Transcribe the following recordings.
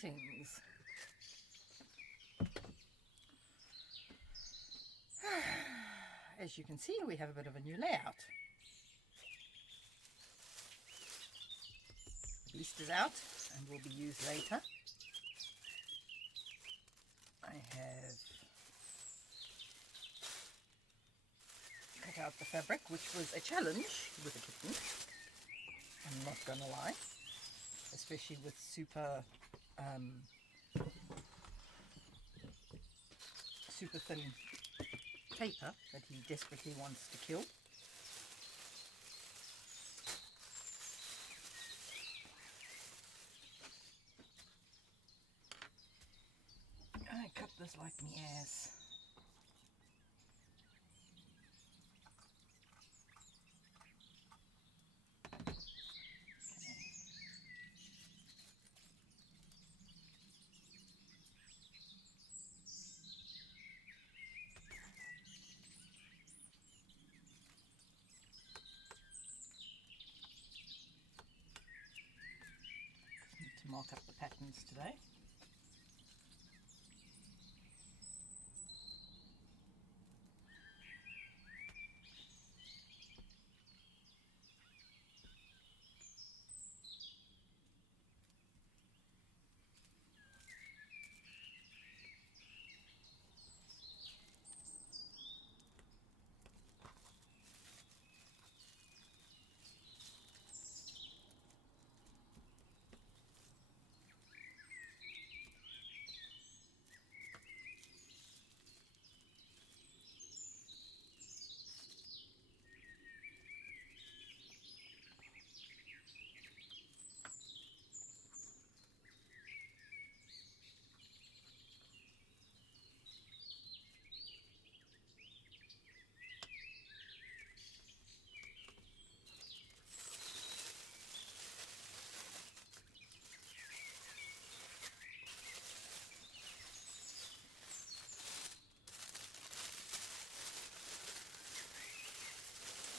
Greetings. As you can see, we have a bit of a new layout. The beast is out and will be used later. I have cut out the fabric, which was a challenge with a kitten. I'm not going to lie. Especially with super thin paper that he desperately wants to kill. I cut this like me ass. To mark up the patterns today.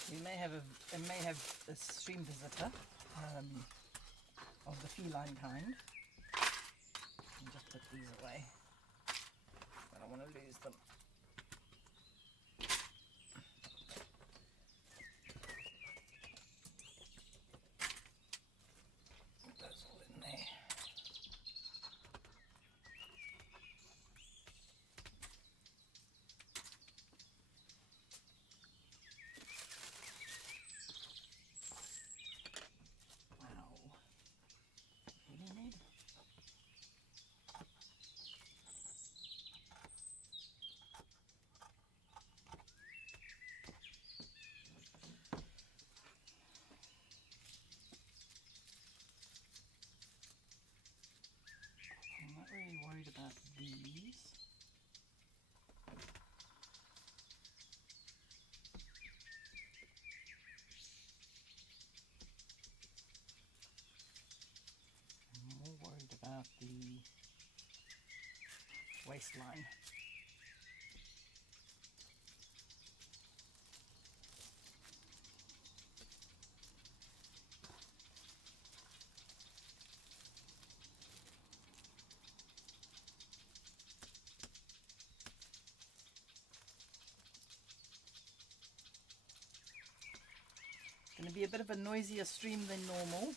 We may have a stream visitor of the feline kind. I'll just put these away. I don't want to lose them. Put those all in there. I'm not really worried about these. I'm more worried about the waistline. Going to be a bit of a noisier stream than normal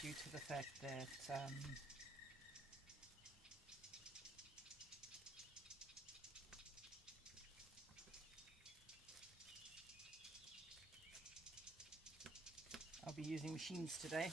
due to the fact that I'll be using machines today.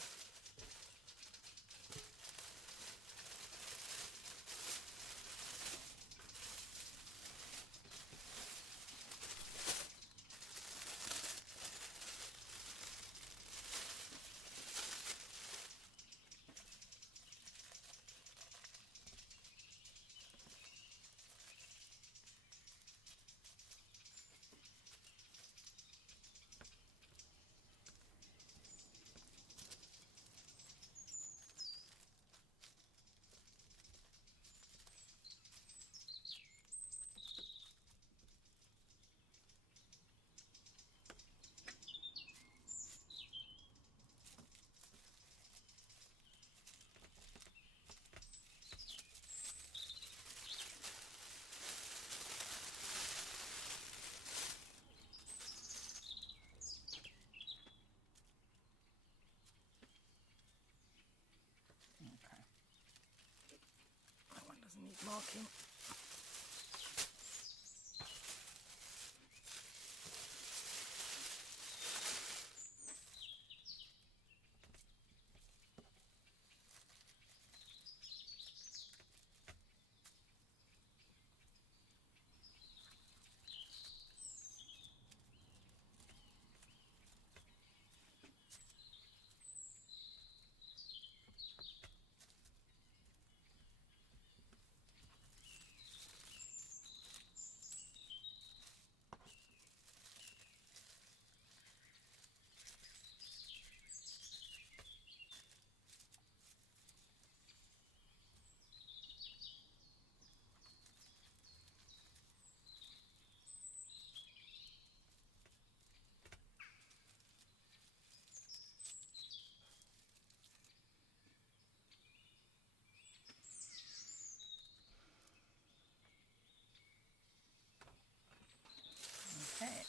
marking. Okay.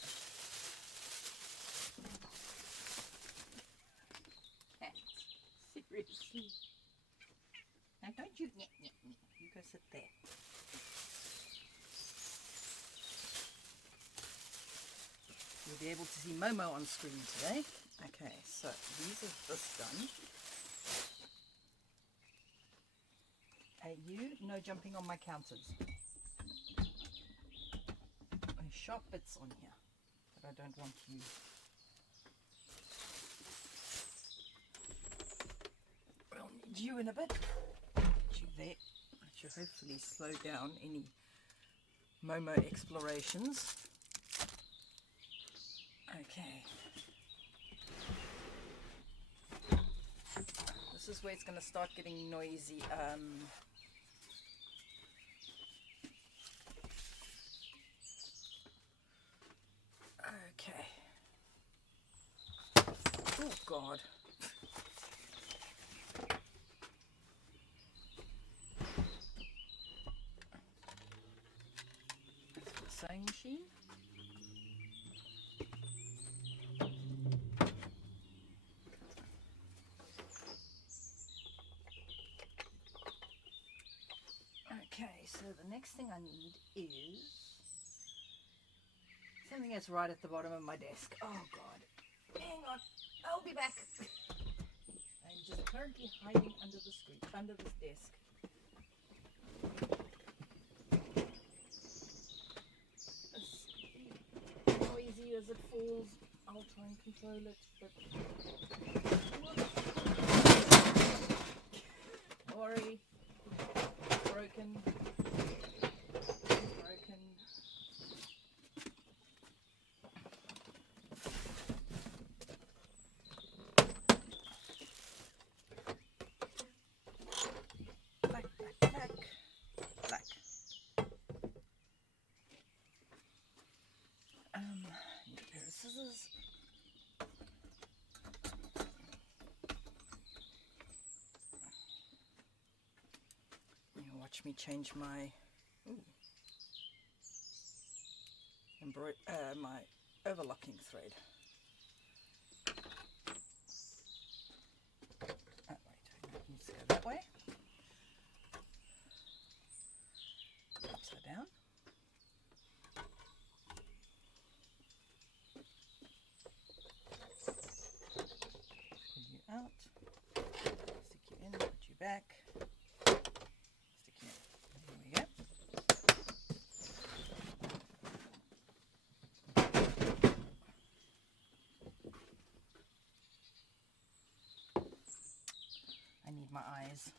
Cats, seriously. Now don't you nyeh, nyeh, nyeh. You go sit there. You'll be able to see Momo on screen today. Okay, so these are this done. Hey, you, no jumping on my counters. There's sharp bits on here that I don't want you. We'll need you in a bit. Get you there. That should hopefully slow down any Momo explorations. Okay. This is where it's going to start getting noisy. Okay. Oh God. That's the sewing machine. Okay, so the next thing I need is something that's right at the bottom of my desk. Oh God. Hang on. I'll be back. I'm just currently hiding under the screen, under this desk. As noisy as it falls, I'll try and control it, but sorry. Broken. Back. Need a pair of scissors. You watch me change my my overlocking thread. Oh wait, it needs to go that way. Upside down. Pull you out. Stick you in. Put you back. Stick you in. There we go. I need my eyes.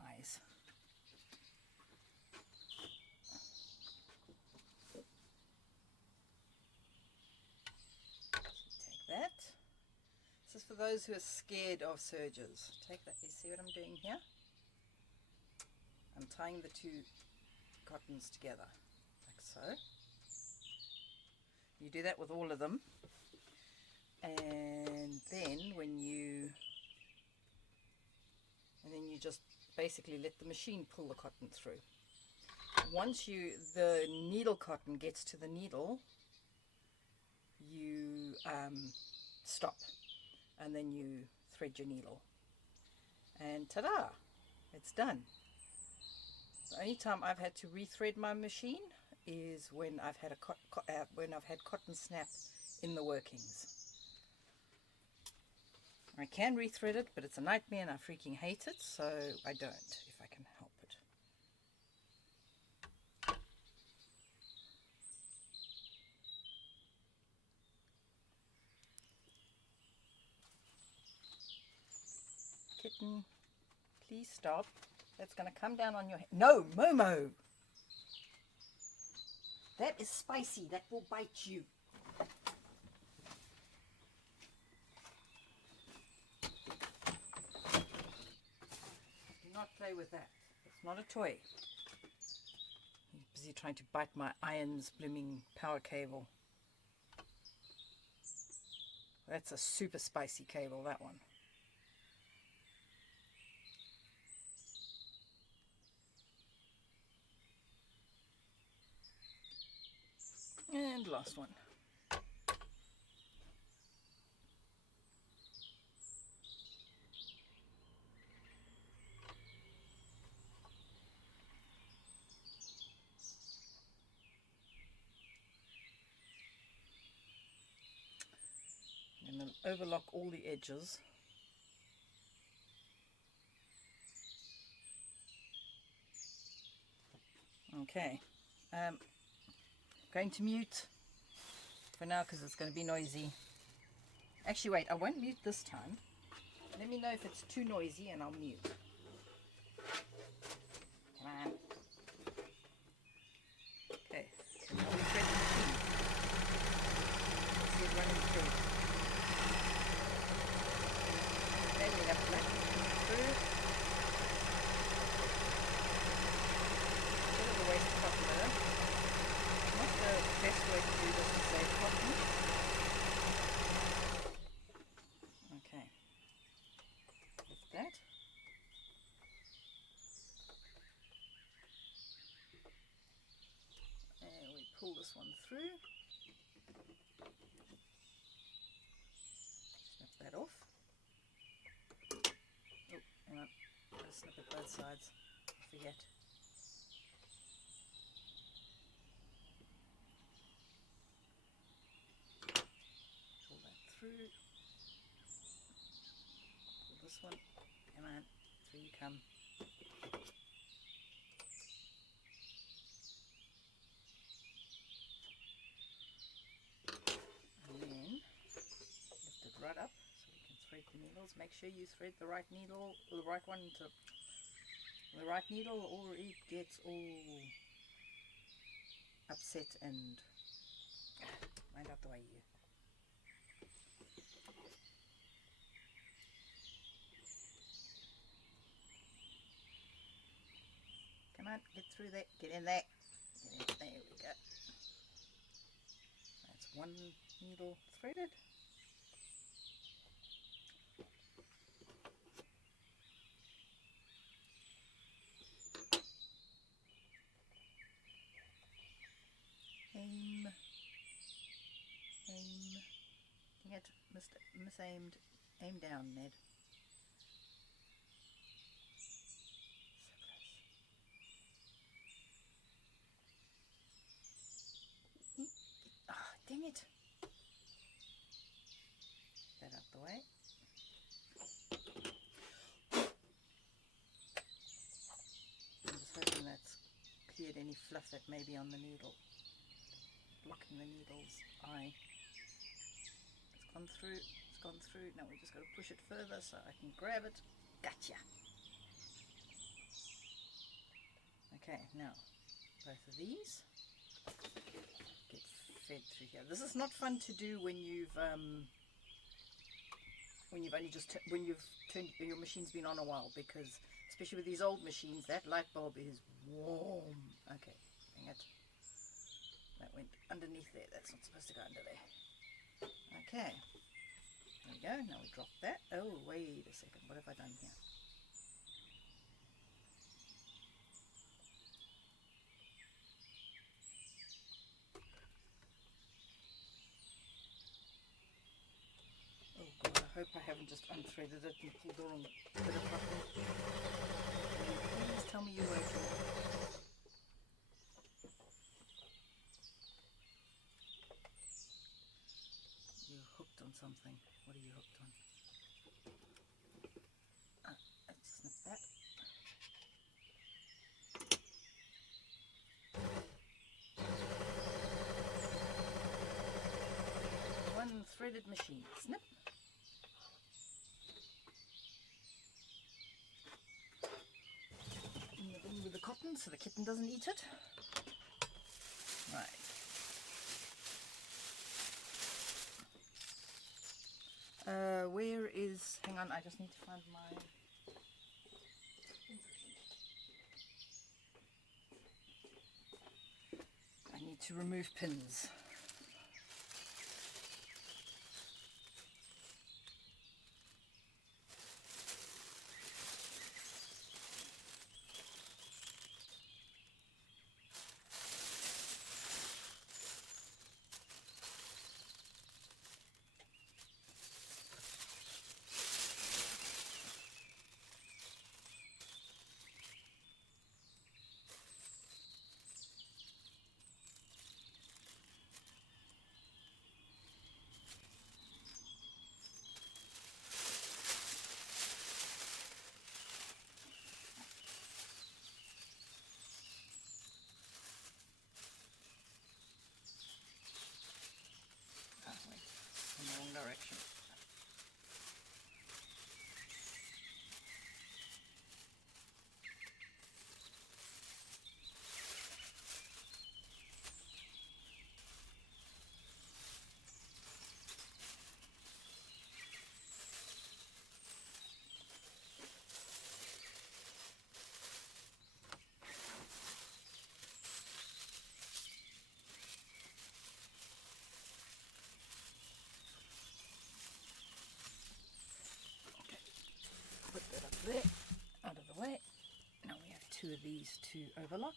Eyes. Take that. This is for those who are scared of serges. Take that. You see what I'm doing here? I'm tying the two cottons together, like so. You do that with all of them. And then you just basically let the machine pull the cotton through. Once the needle cotton gets to the needle, you stop, and then you thread your needle, and ta-da! it's done. The only time I've had to rethread my machine is when I've had cotton snap in the workings. I can rethread it, but it's a nightmare and I freaking hate it, so I don't if I can help it. Kitten, please stop. That's going to come down on your head. No, Momo! That is spicy. That will bite you. Do not play with that. It's not a toy. He's busy trying to bite my iron's blooming power cable. That's a super spicy cable, that one. And last one. And then overlock all the edges. Okay. Going to mute for now because it's going to be noisy. Actually, wait, I won't mute this time. Let me know if it's too noisy and I'll mute. Come on. Okay, so now we thread the machine. See it running through. Okay, we have black through. Bit of a waste of cotton though. Not the best way to do this to save cotton. Okay. Lift that. And we pull this one through. Snip that off. Oh, hang on. Gotta snip it both sides. I forget. Pull that through. Pull this one. Come on. Through you come. Right up so we can thread the needles. Make sure you thread the right needle, the right one to the right needle, or it gets all upset and right out the way. You come on, get through there, get in there, there we go. That's one needle threaded. Aim. Dang it, misaimed. Aim down, Ned. So close. Ah, dang it. That out the way. I'm just hoping that's cleared any fluff that may be on the needle. Blocking the needle's eye. It's gone through. Now we just got to push it further so I can grab it. Gotcha. Okay, now both of these get fed through here. This is not fun to do when you've turned your machine's been on a while, because especially with these old machines, that light bulb is warm. Okay, dang it. That went underneath there. That's not supposed to go under there. Okay. There we go. Now we drop that. Oh, wait a second. What have I done here? Oh God, I hope I haven't just unthreaded it and pulled the wrong bit of cotton. Tell me you're working. You're hooked on something. What are you hooked on? Let's snip that. One threaded machine. Snip. In the bin with the cotton so the kitten doesn't eat it. Right. Where is... Hang on, I just need to find my... I need to remove pins. In the wrong direction. Put that up there, out of the way. Now we have two of these to overlock.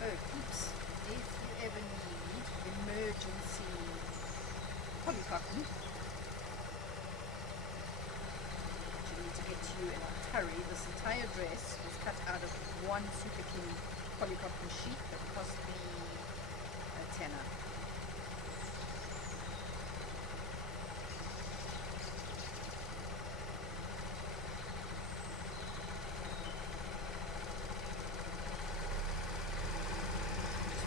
Oh, peeps, if you ever need emergency polycotton, which you need to get to you in a hurry, this entire dress was cut out of one super clean polycotton sheet that cost me a tenner.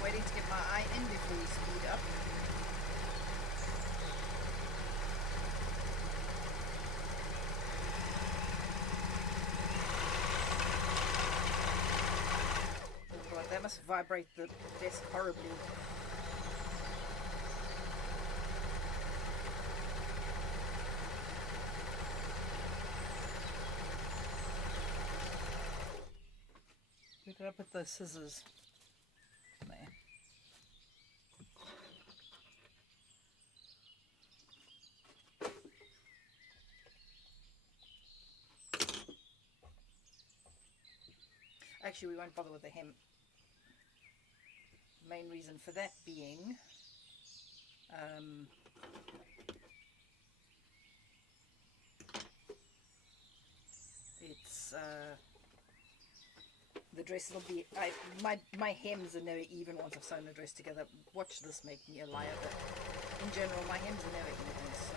Waiting to get my eye in before we speed up. Oh God, that must vibrate the desk horribly. Where did I put those scissors? There. Actually, we won't bother with the hem. Main reason for that being because the dress will be, my hems are never even once I've sewn a dress together. Watch this make me a liar, but in general my hems are never even, so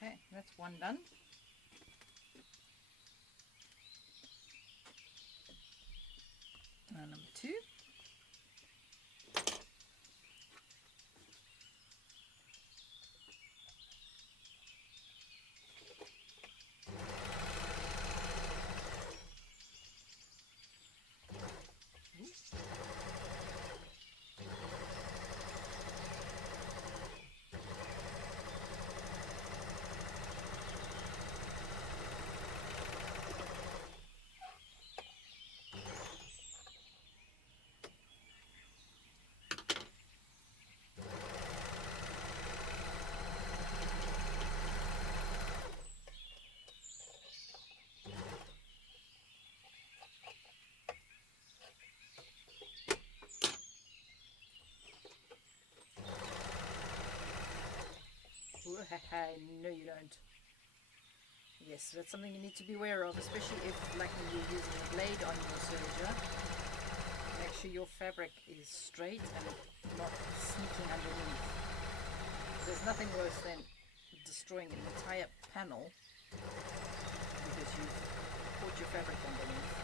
okay, that's one done. Number two. No, you don't. Yes, that's something you need to be aware of, especially if, like when you're using a blade on your serger. Make sure your fabric is straight and not sneaking underneath. There's nothing worse than destroying an entire panel because you've caught your fabric underneath.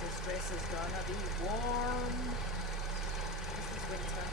This dress is gonna be warm. This is winter.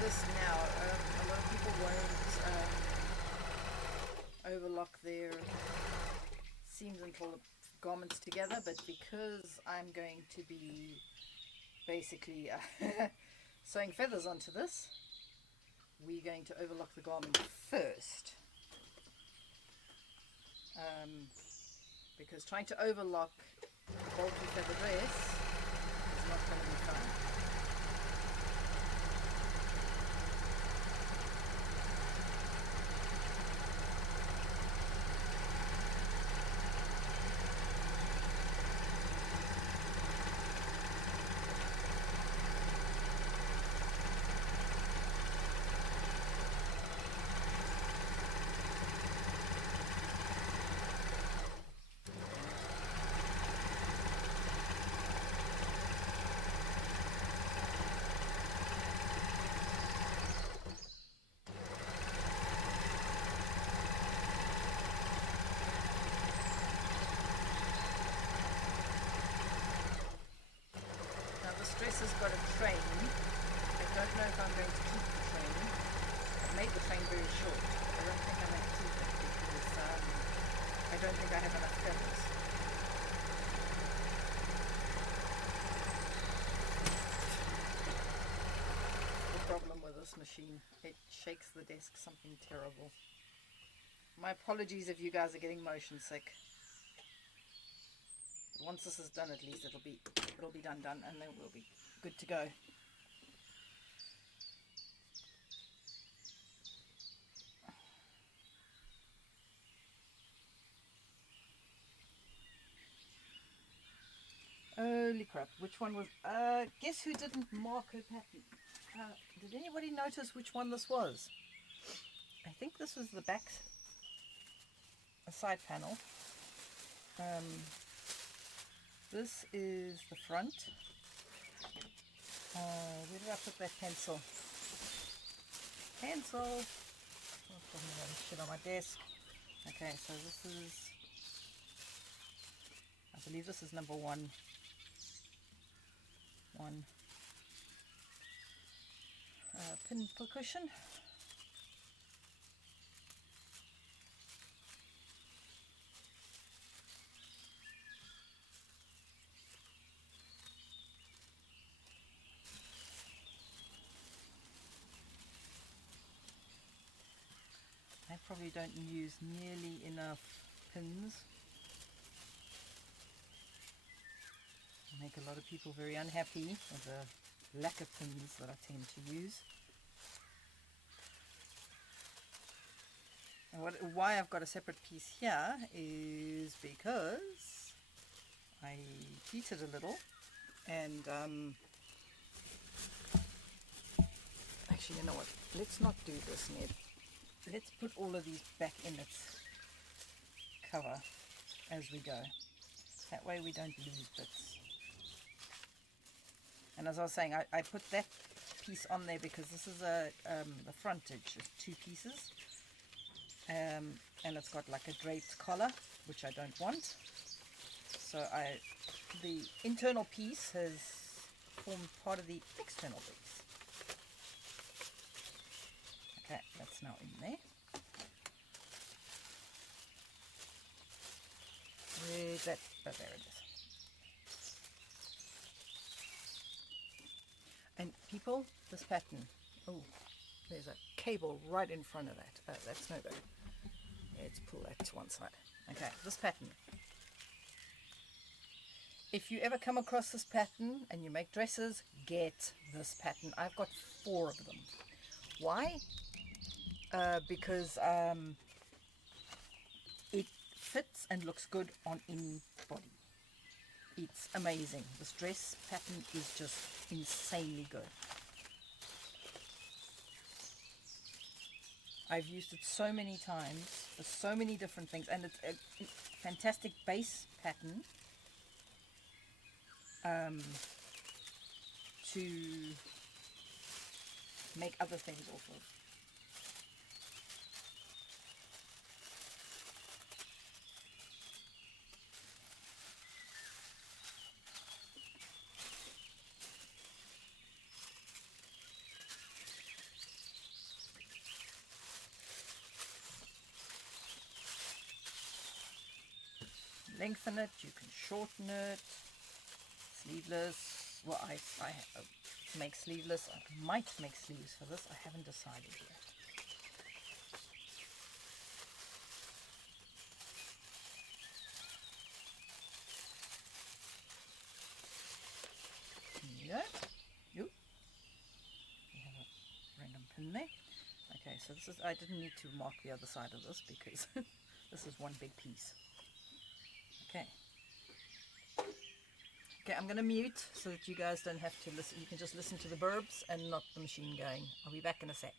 This now, a lot of people won't overlock their seams and pull the garments together, but because I'm going to be basically sewing feathers onto this, we're going to overlock the garment first, because trying to overlock a bulky feather dress is not going to be fun. got a train. I don't know if I'm going to keep the train. I've made the train very short. I don't think I'm going to keep it because I don't think I have enough feathers. The problem with this machine, it shakes the desk something terrible. My apologies if you guys are getting motion sick. Once this is done, at least it'll be done, and then we'll be good to go. Holy crap, which one was... guess who didn't mark her pattern? Did anybody notice which one this was? I think this was the back... a side panel. This is the front. Where did I put that pencil? Pencil! Oh, I've got all that shit on my desk. Okay, so this is... I believe this is number one. Pin cushion. I probably don't use nearly enough pins. I make a lot of people very unhappy with the lack of pins that I tend to use. And why I've got a separate piece here is because I heated a little, and actually, you know what, let's not do this, Ned. Let's put all of these back in its cover as we go. That way we don't lose bits. And as I was saying, I put that piece on there because this is the frontage is two pieces. And it's got like a draped collar, which I don't want. So the internal piece has formed part of the external piece. Okay, that's now in there. Where's that? Oh, there it is. And people, this pattern. Oh, there's a cable right in front of that. That's no good. Let's pull that to one side. Okay, this pattern. If you ever come across this pattern and you make dresses, get this pattern. I've got 4 of them. Why? Because it fits and looks good on any body. It's amazing. This dress pattern is just insanely good. I've used it so many times for so many different things, and it's a fantastic base pattern to make other things off of. Lengthen it, you can shorten it, sleeveless. Well, I make sleeveless. I might make sleeves for this. I haven't decided yet. There you go. Oop. We have a random pin there. Okay, so this is, I didn't need to mark the other side of this because this is one big piece. Okay. Okay, I'm going to mute so that you guys don't have to listen. You can just listen to the burbs and not the machine going. I'll be back in a sec.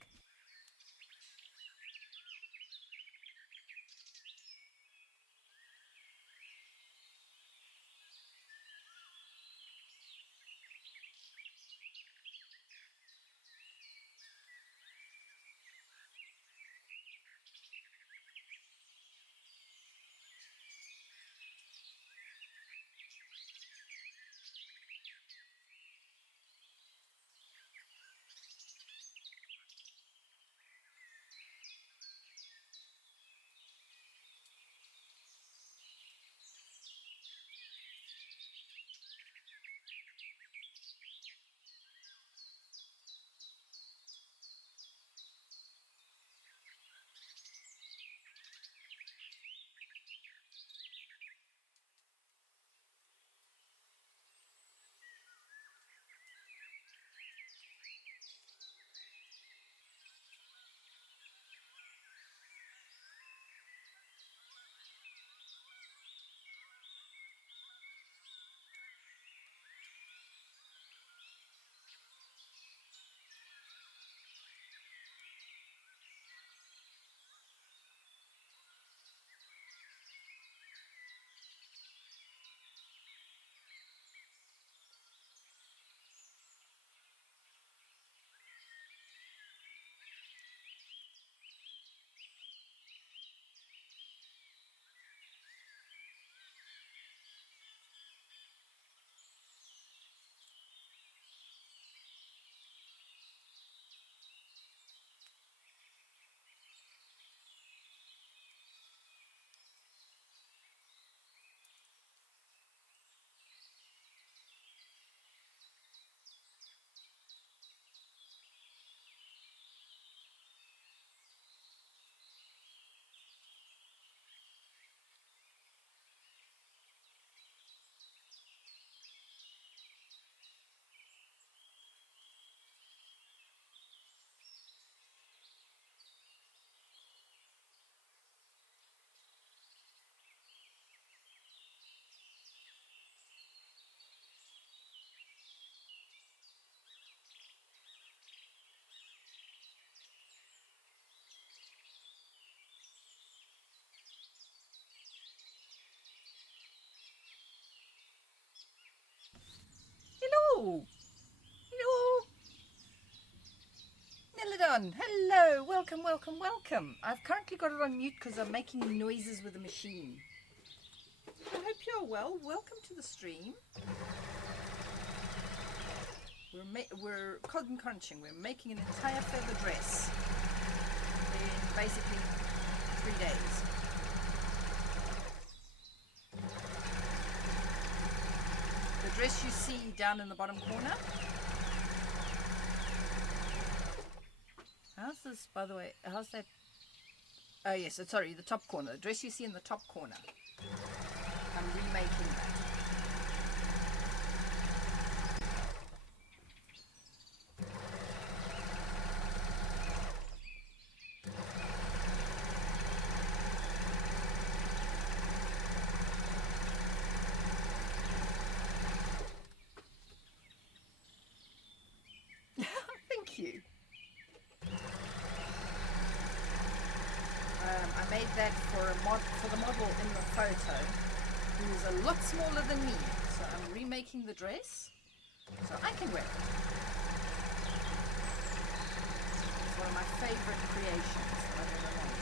Hello. Hello. Nelladon, hello. Welcome, welcome, welcome. I've currently got it on mute because I'm making noises with the machine. I hope you're well. Welcome to the stream. We're cotton crunching. We're making an entire feather dress in basically 3 days. The dress you see down in the bottom corner. How's this, by the way? How's that? Oh yes, sorry, the top corner. The dress you see in the top corner. I'm remaking that. Thank you. I made that for the model in the photo, who's a lot smaller than me. So I'm remaking the dress so I can wear it. It's one of my favorite creations that I've ever made.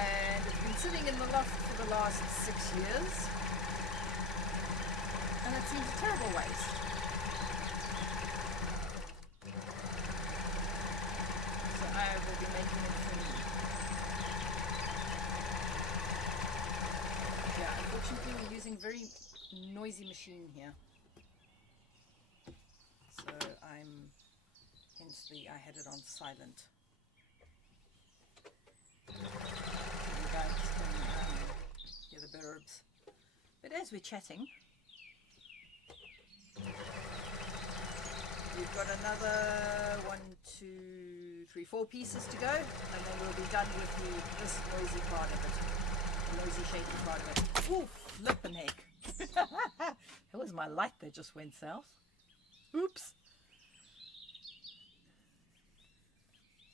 And it's been sitting in the loft for the last 6 years. And it seems a terrible waste. So I will be making it for me. Yeah, unfortunately we're using very noisy machine here. So I had it on silent. So you guys can hear the birds. But as we're chatting, we've got another 1, 2, 3, 4 pieces to go, and then we'll be done with this noisy part of it. Noisy shady part of it. Ooh, flippin' heck. That was my light that just went south. Oops.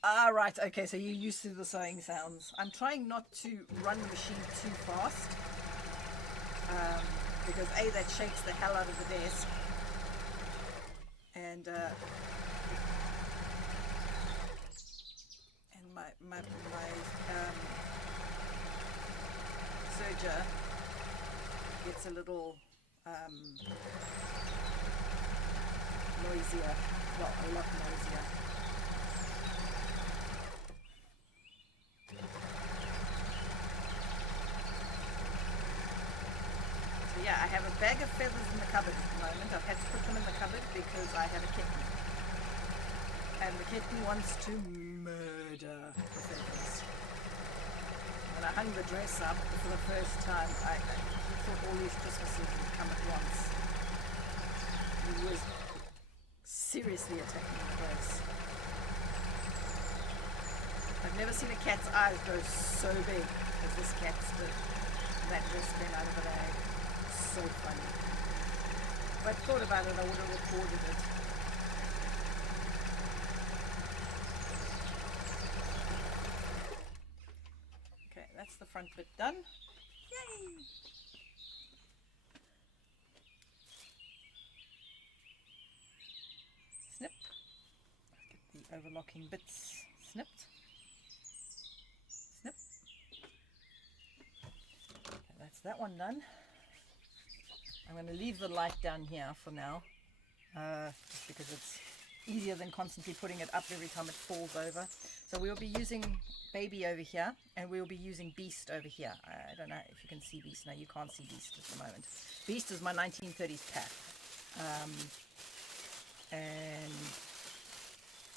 Ah, right, okay, so you're used to the sewing sounds. I'm trying not to run the machine too fast. Because A, that shakes the hell out of the desk. And my serger gets a little noisier, well, a lot noisier. So yeah, I have a bag of feathers in the cupboard at the moment. I've had to put them in the cupboard because I have a kitten. And the kitten wants to murder the feathers. When I hung the dress up for the first time, I thought all these Christmases would come at once. He was seriously attacking the dress. I've never seen a cat's eyes go so big as this cat's did. That dress came out of the bag. So funny. If I'd thought about it, I would have recorded it. Okay, that's the front bit done. Yay! Snip. Get the overlocking bits snipped. Snip. Okay, that's that one done. I'm going to leave the light down here for now, just because it's easier than constantly putting it up every time it falls over. So we'll be using Baby over here, and we'll be using Beast over here. I don't know if you can see Beast. No, you can't see Beast at the moment. Beast is my 1930s cat. And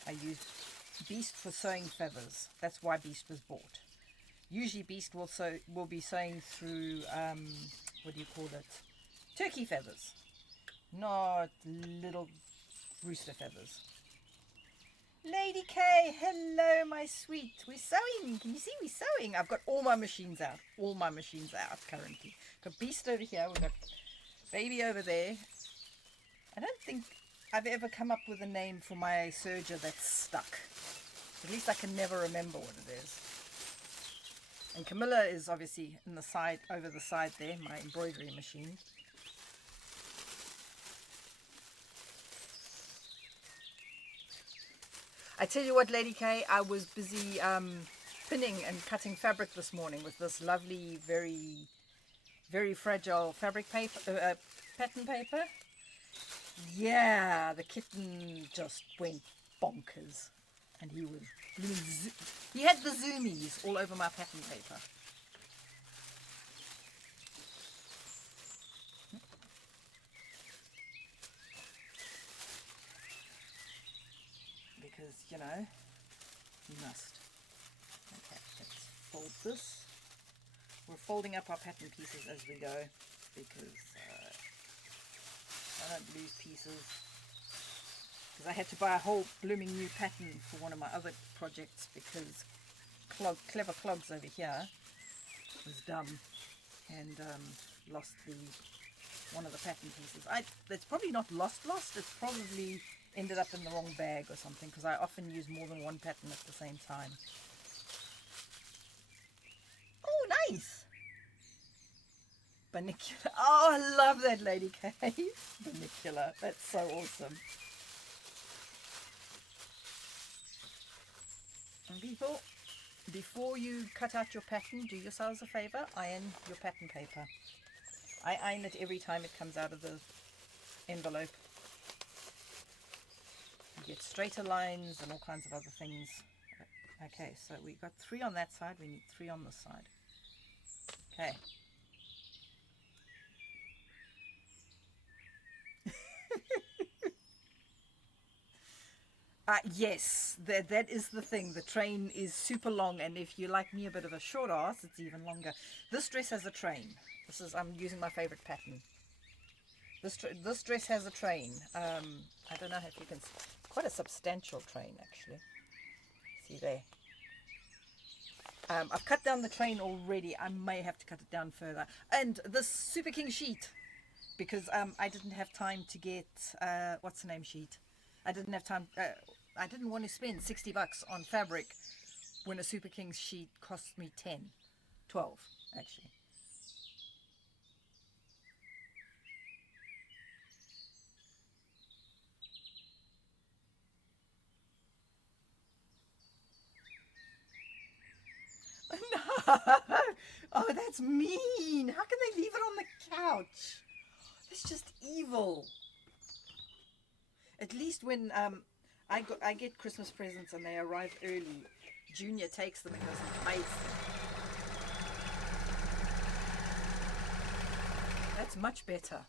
I use Beast for sewing feathers. That's why Beast was bought. Usually Beast will be sewing through, what do you call it? Turkey feathers, not little rooster feathers. Lady K, hello my sweet. We're sewing. Can you see we're sewing? I've got all my machines out. All my machines out currently. Got Beast over here. We've got Baby over there. I don't think I've ever come up with a name for my serger that's stuck. At least I can never remember what it is. And Camilla is obviously in the side, over the side there, my embroidery machine. I tell you what, Lady K, I was busy pinning and cutting fabric this morning with this lovely, very, very fragile fabric paper, pattern paper. Yeah, the kitten just went bonkers. And he was, he had the zoomies all over my pattern paper. Because, you know, you must. Okay, let's fold this. We're folding up our pattern pieces as we go because I don't lose pieces. Because I had to buy a whole blooming new pattern for one of my other projects because Clever Clogs over here was dumb and lost one of the pattern pieces. It's probably not lost, it's probably ended up in the wrong bag or something, because I often use more than one pattern at the same time. Oh, nice! Banicular. Oh, I love that, Lady K. Banicular. That's so awesome. And people, before you cut out your pattern, do yourselves a favor, iron your pattern paper. I iron it every time it comes out of the envelope. You get straighter lines and all kinds of other things. Okay, so we got 3 on that side, we need 3 on this side. Okay. Yes, that is the thing. The train is super long, and if you like me a bit of a short ass, it's even longer. This dress has a train. I'm using my favorite pattern. This dress has a train. I don't know if you can see. Quite a substantial train, actually. See there. I've cut down the train already. I may have to cut it down further. And this Super King sheet, because I didn't have time to get what's the name sheet. I didn't have time. I didn't want to spend $60 on fabric when a Super King sheet cost me 12 actually. No. Oh, that's mean. How can they leave it on the couch? It's just evil. At least when I get Christmas presents and they arrive early, Junior takes them and goes and hides them. That's much better.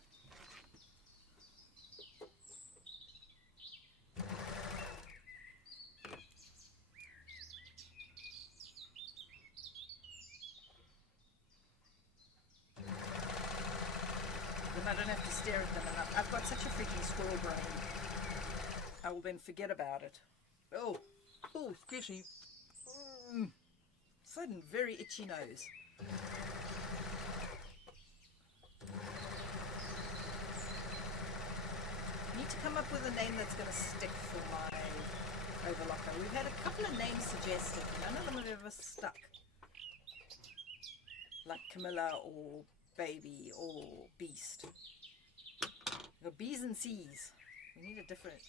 Then I don't have to stare at them, and I've got such a freaking squirrel brain. I will then forget about it. Oh, excuse me. Sudden, very itchy nose. Need to come up with a name that's going to stick for my overlocker. We've had a couple of names suggested. None of them have ever stuck. Like Camilla or Baby or Beast. The B's and C's. We need a different.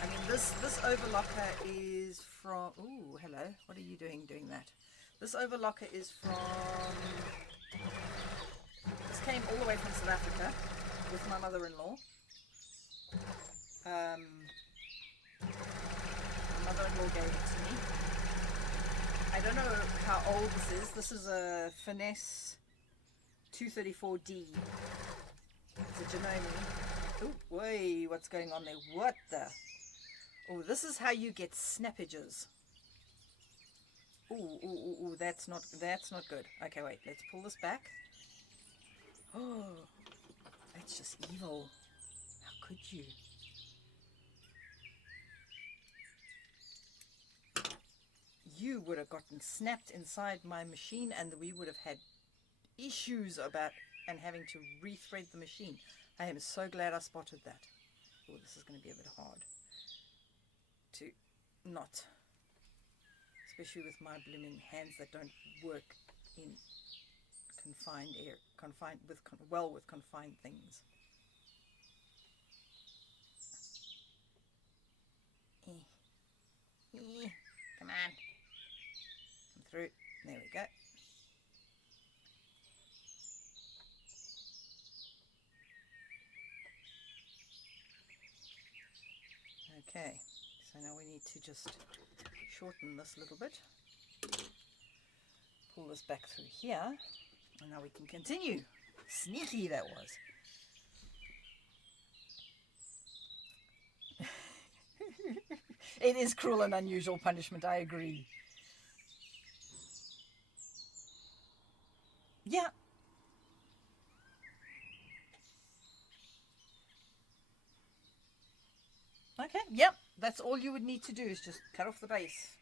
I mean, this overlocker is from. Ooh, hello. What are you doing that? This overlocker is from. This came all the way from South Africa with my mother-in-law. My mother-in-law gave it to me. I don't know how old this is. This is a Finesse 234D. It's a Janome. Ooh, wait, what's going on there? What the? Oh, this is how you get snappages. Ooh, that's not good. Okay, wait, let's pull this back. Oh, that's just evil. How could you? You would have gotten snapped inside my machine, and we would have had issues about and having to rethread the machine. I am so glad I spotted that. Oh, this is going to be a bit hard to not, especially with my blooming hands that don't work in confined with confined things. Come on. Come through. There we go. Okay, so now we need to just shorten this a little bit. Pull this back through here, and now we can continue. Sneaky that was. It is cruel and unusual punishment, I agree. Yeah. Okay, yep. That's all you would need to do is just cut off the base.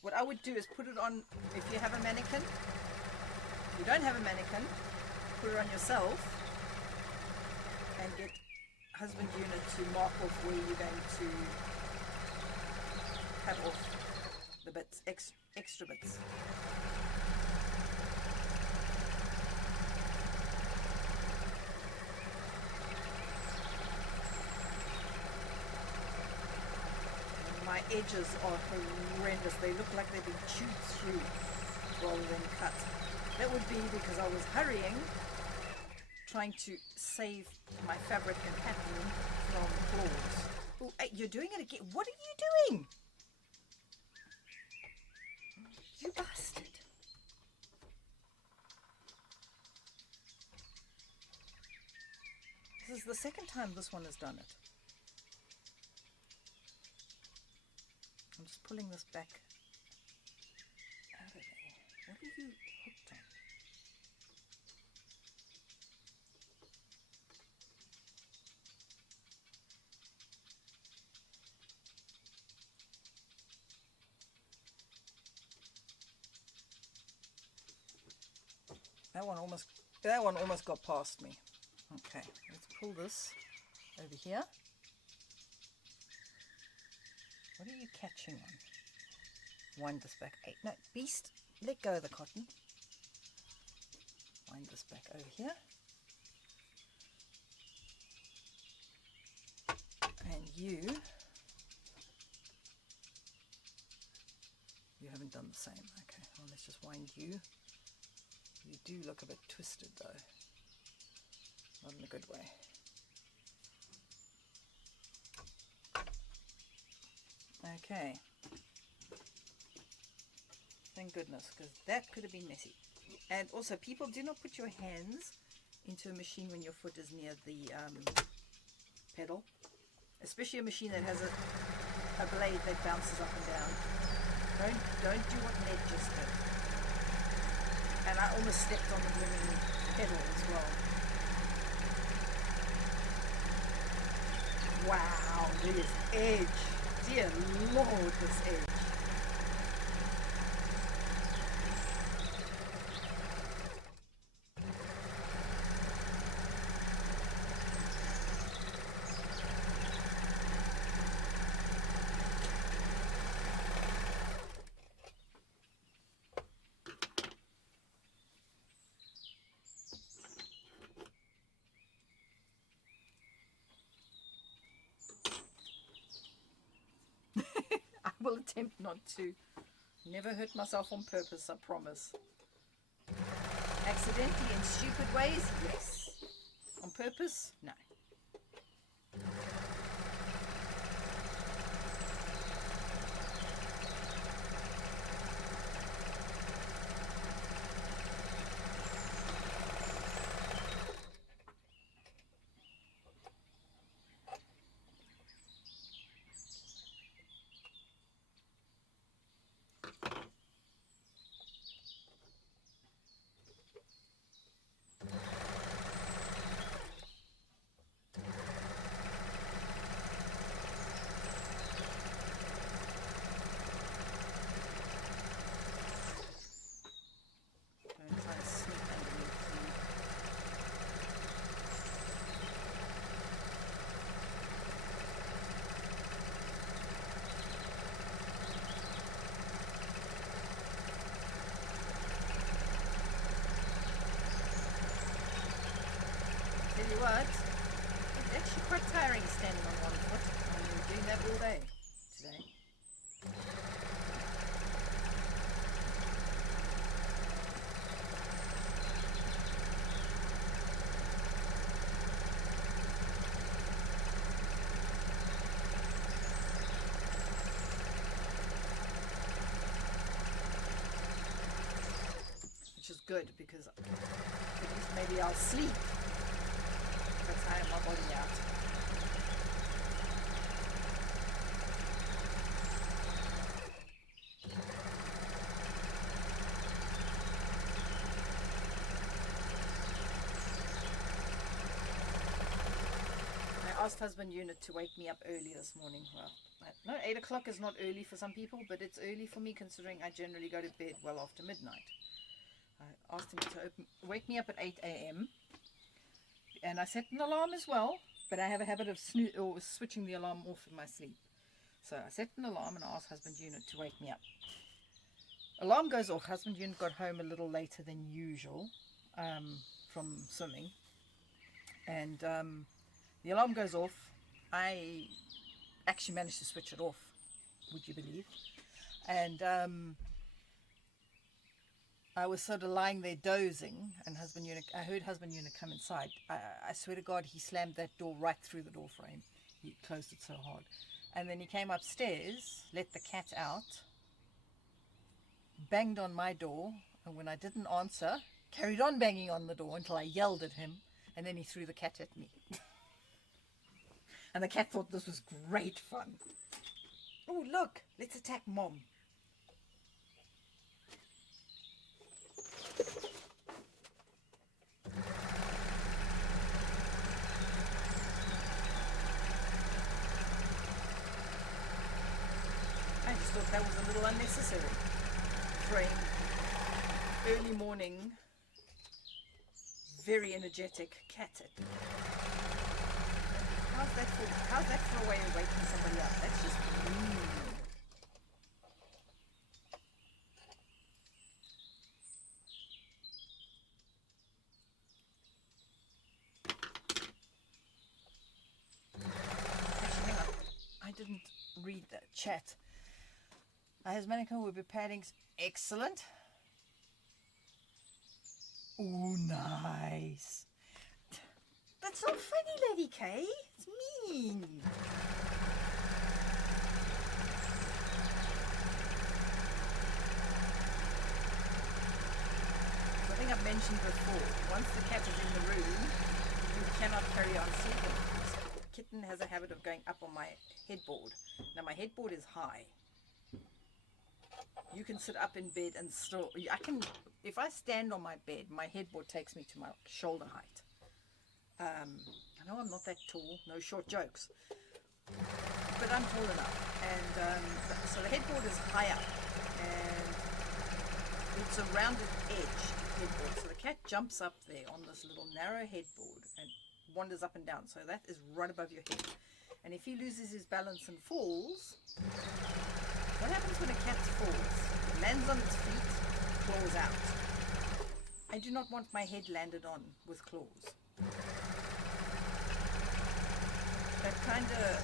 What I would do is put it on, if you have a mannequin. If you don't have a mannequin, put it on yourself and get husband unit to mark off where you're going to cut off the bits, extra bits. My edges are horrendous. They look like they've been chewed through rather than cut. That would be because I was hurrying, trying to save my fabric and pattern from claws. Oh, hey, you're doing it again. What are you doing? You bastard. This is the second time this one has done it. I'm just pulling this back out of there. What are you hooked on? That one almost got past me. Okay, let's pull this over here. What are you catching on? Wind this back. Hey, no, beast, let go of the cotton. Wind this back over here. And you haven't done the same. Okay, well, let's just wind you. You do look a bit twisted though. Not in a good way. Okay. Thank goodness, because that could have been messy. And also, people, do not put your hands into a machine when your foot is near the pedal. Especially a machine that has a blade that bounces up and down. Don't do what Ned just did. And I almost stepped on the blooming pedal as well. Wow, this edge. Dear Lord, this edge. I will attempt not to. Never hurt myself on purpose, I promise. Accidentally in stupid ways? Yes. On purpose? No. good, because at least maybe I'll sleep. That's how my body out. I asked husband Unit to wake me up early this morning. Well, no, 8 o'clock is not early for some people, but it's early for me considering I generally go to bed well after midnight. I asked him to wake me up at 8 a.m. and I set an alarm as well, but I have a habit of switching the alarm off in my sleep. So I set an alarm and I asked husband Unit to wake me up. Alarm goes off. Husband Unit got home a little later than usual from swimming, and the alarm goes off. I actually managed to switch it off, would you believe? And I was sort of lying there dozing, and I heard husband Unit come inside. I swear to God, he slammed that door right through the door frame. He closed it so hard. And then he came upstairs, let the cat out, banged on my door, and when I didn't answer, carried on banging on the door until I yelled at him, and then he threw the cat at me. And the cat thought this was great fun. Oh, look, let's attack Mom. I just thought that was a little unnecessary. Throwing early morning, very energetic cat at me. How's that for a way of waking somebody up? That's just mean. Actually, hang on. I didn't read the chat. His mannequin will be padding. Excellent. Oh, nice. That's not funny, Lady K. It's mean. I think I've mentioned before, once the cat is in the room, you cannot carry on sleeping. The kitten has a habit of going up on my headboard. Now my headboard is high. You can sit up in bed and still, if I stand on my bed, my headboard takes me to my shoulder height. I know I'm not that tall, no short jokes, but I'm tall enough, and so the headboard is high up, and it's a rounded edge headboard, so the cat jumps up there on this little narrow headboard and wanders up and down, so that is right above your head, and if he loses his balance and falls, what happens when a cat falls? It lands on its feet, claws out. I do not want my head landed on with claws. That kind of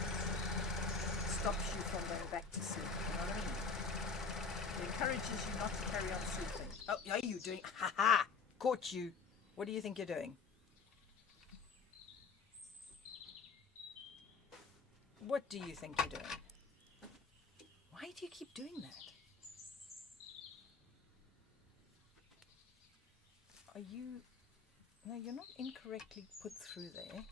stops you from going back to sleep, you know what I mean? It encourages you not to carry on sleeping. Oh, are you doing? Ha ha! Caught you. What do you think you're doing? What do you think you're doing? Why do you keep doing that? Are you... No, you're not incorrectly put through there.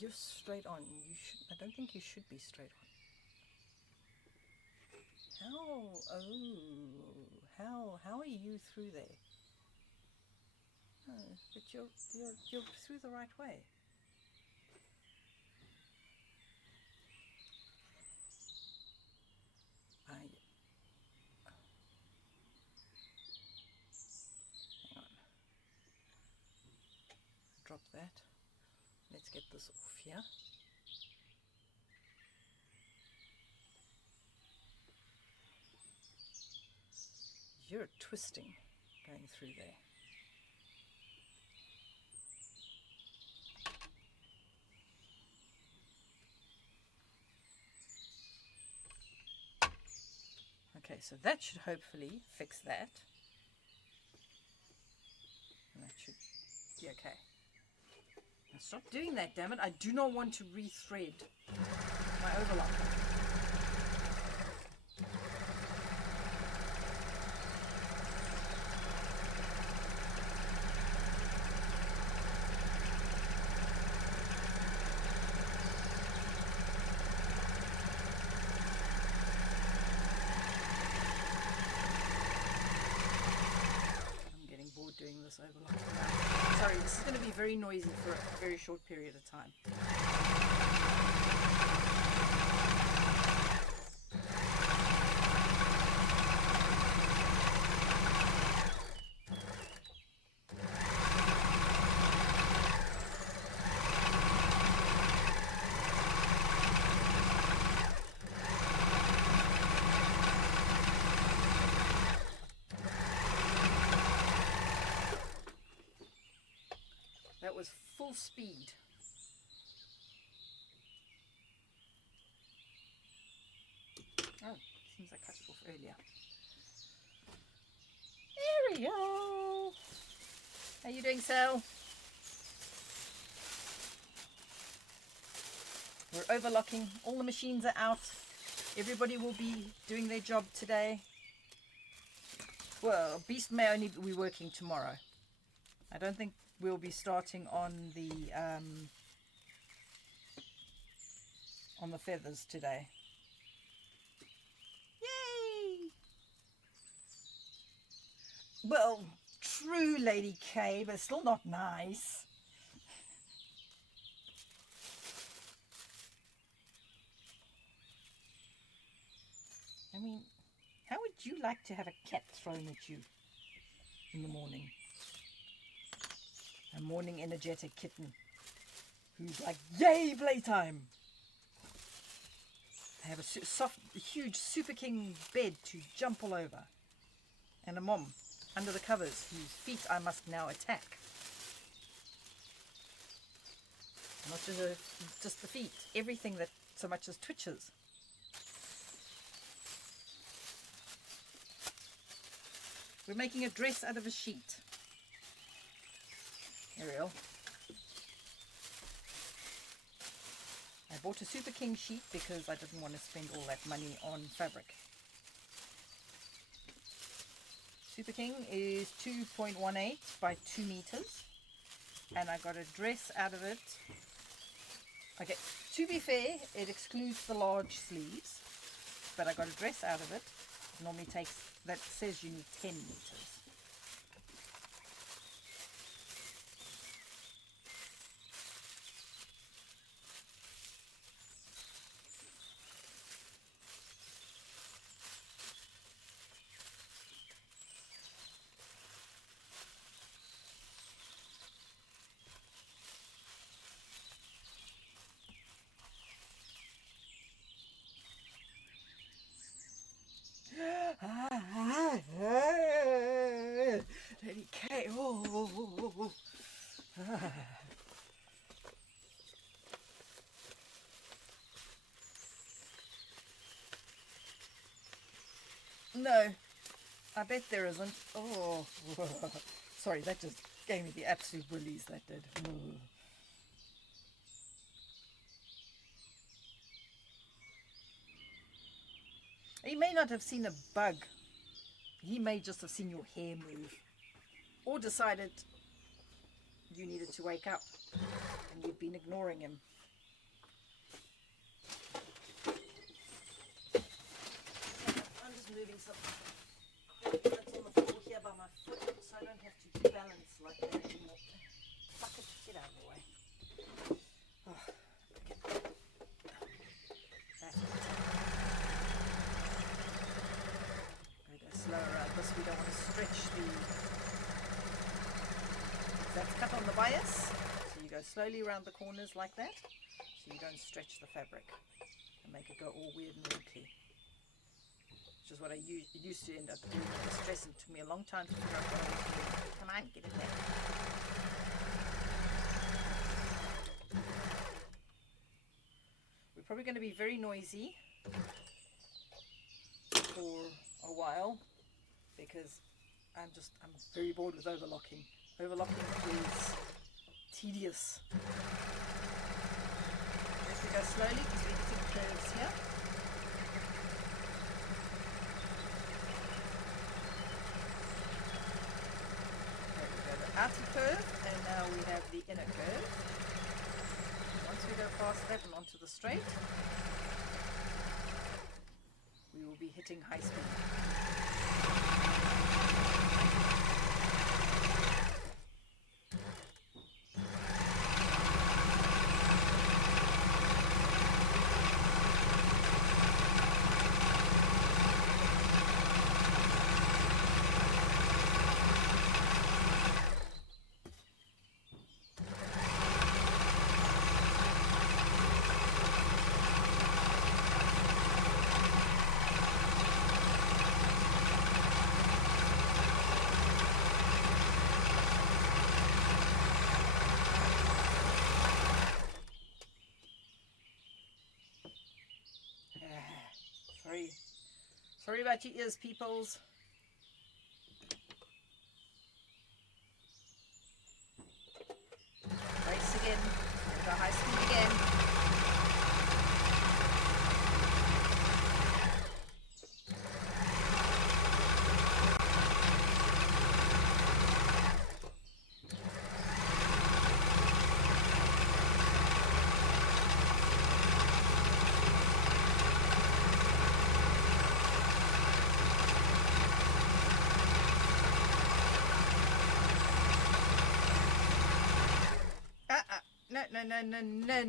You're straight on. You should. I don't think you should be straight on. How are you through there? Oh, but you're through the right way. Hang on. Drop that. Let's get this off here. You're twisting going through there. Okay, so that should hopefully fix that. And that should be okay. Now stop doing that, damn it. I do not want to rethread my overlock. this overlocking now. Sorry, this is going to be very noisy for a very short period of time. That was full speed. Oh, seems I cut it off earlier. Ariel! How you doing, Sal? We're overlocking. All the machines are out. Everybody will be doing their job today. Well, Beast may only be working tomorrow. I don't think we'll be starting on the feathers today. Yay! Well, true, Lady K, but still not nice. I mean, how would you like to have a cat thrown at you in the morning? A morning energetic kitten who's like, yay, playtime! I have a huge Super King bed to jump all over. And a mom under the covers whose feet I must now attack. Not just the feet, everything that so much as twitches. We're making a dress out of a sheet. Ariel. I bought a Super King sheet because I didn't want to spend all that money on fabric. Super King is 2.18 by 2 meters, and I got a dress out of it. Okay, to be fair, it excludes the large sleeves, but I got a dress out of it. It normally takes, that says you need 10 meters. Lady K. Oh. No, I bet there isn't. Oh, sorry, that just gave me the absolute willies, that did. He may not have seen a bug. He may just have seen your hair move. Or decided you needed to wake up and you've been ignoring him. I'm just moving something that's on the floor here by my foot so I don't have to balance like that anymore. Fuck it, get out of the way. Oh, okay. That's it. Slow around this, we don't want to stretch the, that's cut on the bias, so you go slowly around the corners like that, so you don't stretch the fabric and make it go all weird and wrinkly, which is what I used to end up doing with this dress, and it took me a long time to figure out what I was doing. Come on, get in there. We're probably going to be very noisy for a while, because I'm very bored with overlocking. Overlocking is tedious. As we go slowly, because we're hitting curves here. There we go, the outer curve, and now we have the inner curve. Once we go past that and onto the straight, we will be hitting high speed. Sorry about your ears, peoples. Race again. Go high speed again.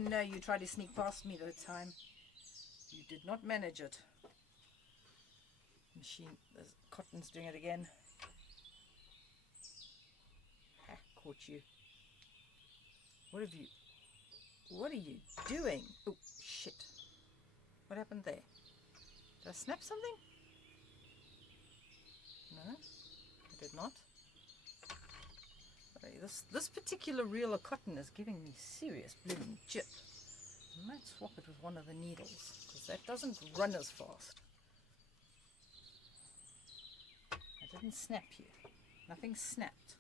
No, you tried to sneak past me that time. You did not manage it. Machine, the cotton's doing it again. Ha, caught you. What are you doing? Oh, shit. What happened there? Did I snap something? No, I did not. This particular reel of cotton is giving me serious blooming jip. I might swap it with one of the needles, because that doesn't run as fast. I didn't snap you. Nothing snapped.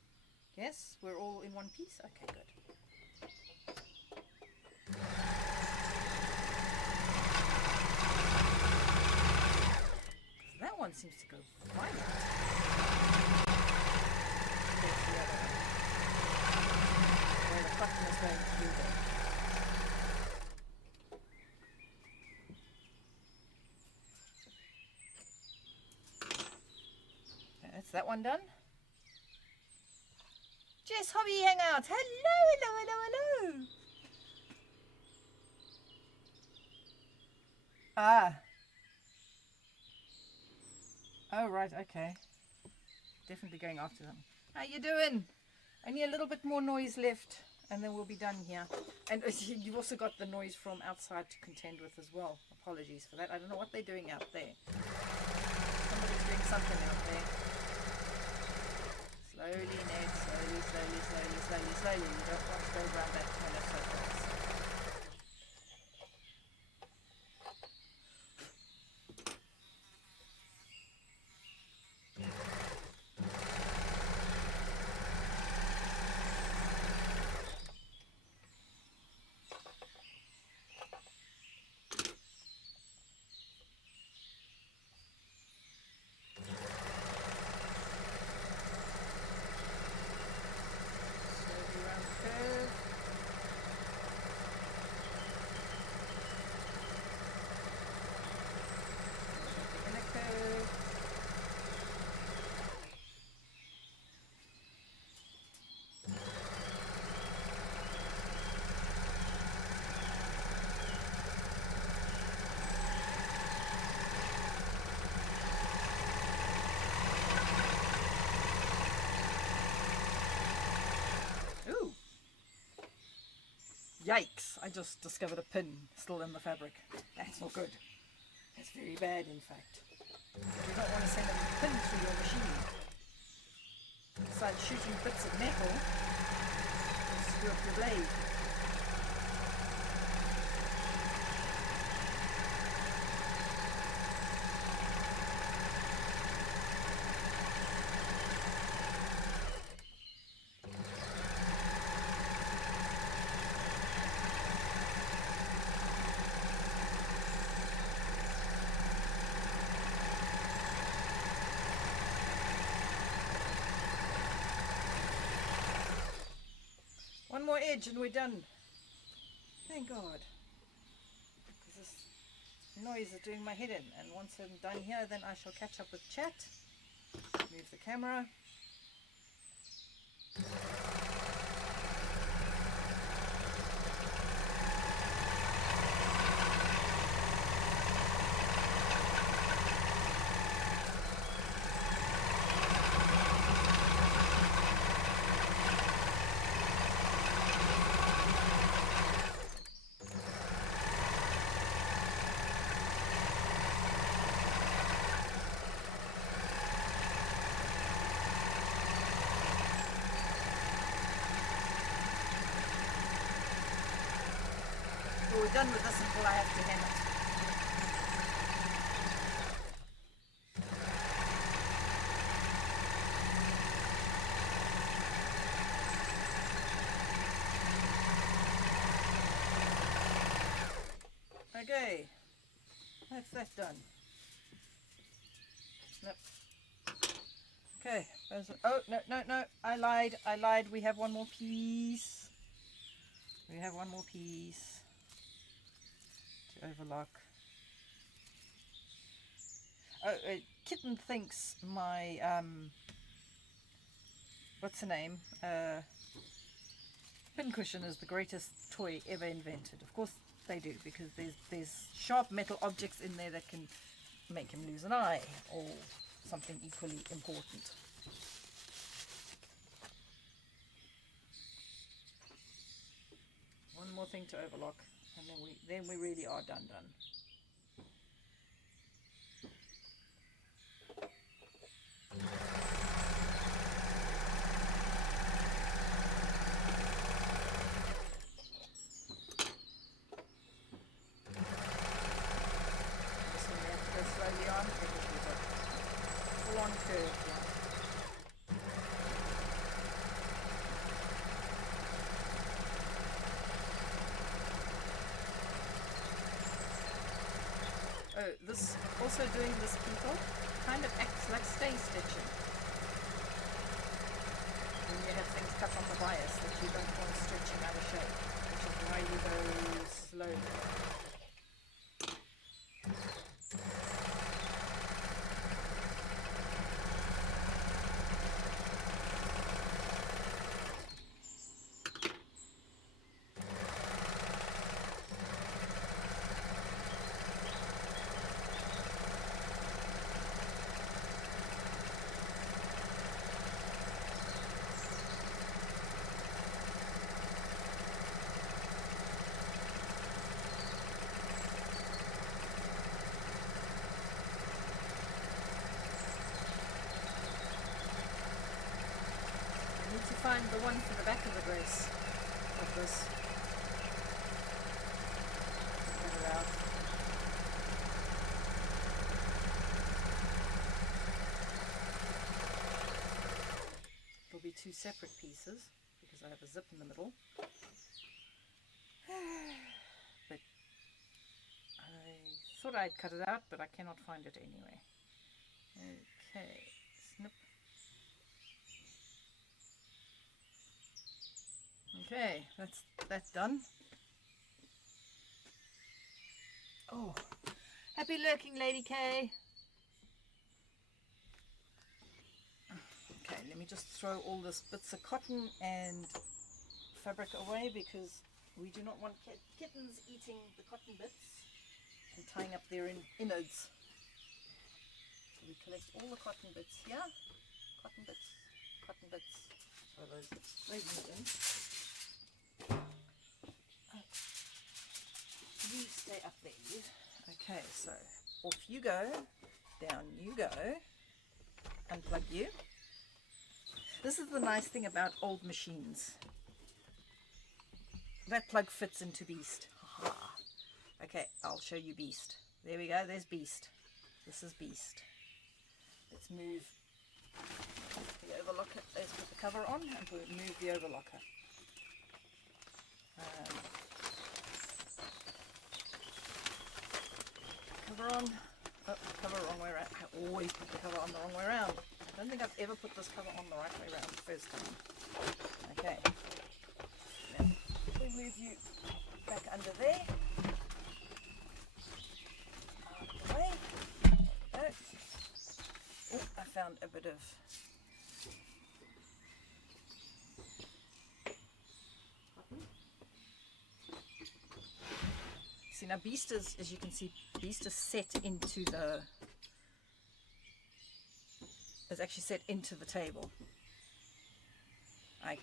Yes, we're all in one piece? Okay, good. That one seems to go violent. There's the other one. Where the cotton is going through there. Okay, that's that one done. Jess Hobby Hangout. Hello. Ah. Oh, right, okay. Definitely going after them. How you doing? Only a little bit more noise left, and then we'll be done here. And you've also got the noise from outside to contend with as well. Apologies for that. I don't know what they're doing out there. Somebody's doing something out there. Slowly, Ned. Slowly. You don't want to go around that corner so fast. Yikes, I just discovered a pin still in the fabric. That's not good. That's very bad, in fact. You don't want to send a pin through your machine. Besides shooting bits of metal, screw up your blade. One more edge and we're done. Thank God. This noise is doing my head in. And once I'm done here, then I shall catch up with chat. Move the camera. We're done with this until I have to hem it. Okay, that's that done. Nope. Okay, oh, no, I lied, we have one more piece. We have one more piece to overlock. Oh, Kitten thinks my, what's the name? Pincushion is the greatest toy ever invented. Of course they do, because there's sharp metal objects in there that can make him lose an eye, or something equally important. One more thing to overlock, and then we really are done. This one we have to go slowly on because we've got a full-on curve here. Oh, this also doing this people kind of acts like stay stitching. When you have things cut on the bias that you don't want stitching out of shape, which is why you go slowly. To find the one for the back of the dress of this. Cut it out. It'll be two separate pieces because I have a zip in the middle. But I thought I'd cut it out, but I cannot find it anyway. Okay, snip. Okay, that's done. Oh, happy lurking, Lady K. Okay, let me just throw all this bits of cotton and fabric away because we do not want kittens eating the cotton bits and tying up their innards. So we collect all the cotton bits here. Cotton bits. So those move in. You stay up there, you. Okay, so off you go, down you go, unplug you. This is the nice thing about old machines. That plug fits into Beast. Aha. Okay, I'll show you Beast. There we go, there's Beast. This is Beast. Let's move the overlocker. Let's put the cover on and we'll move the overlocker. Cover on. Oh, cover wrong way around. I always put the cover on the wrong way around. I don't think I've ever put this cover on the right way around the first time. Okay. Now, we'll move you back under there. Out of the way. There we go. Oh, I found a bit of cotton. See, now Beast is, as you can see, Beast is set into the, is actually set into the table. I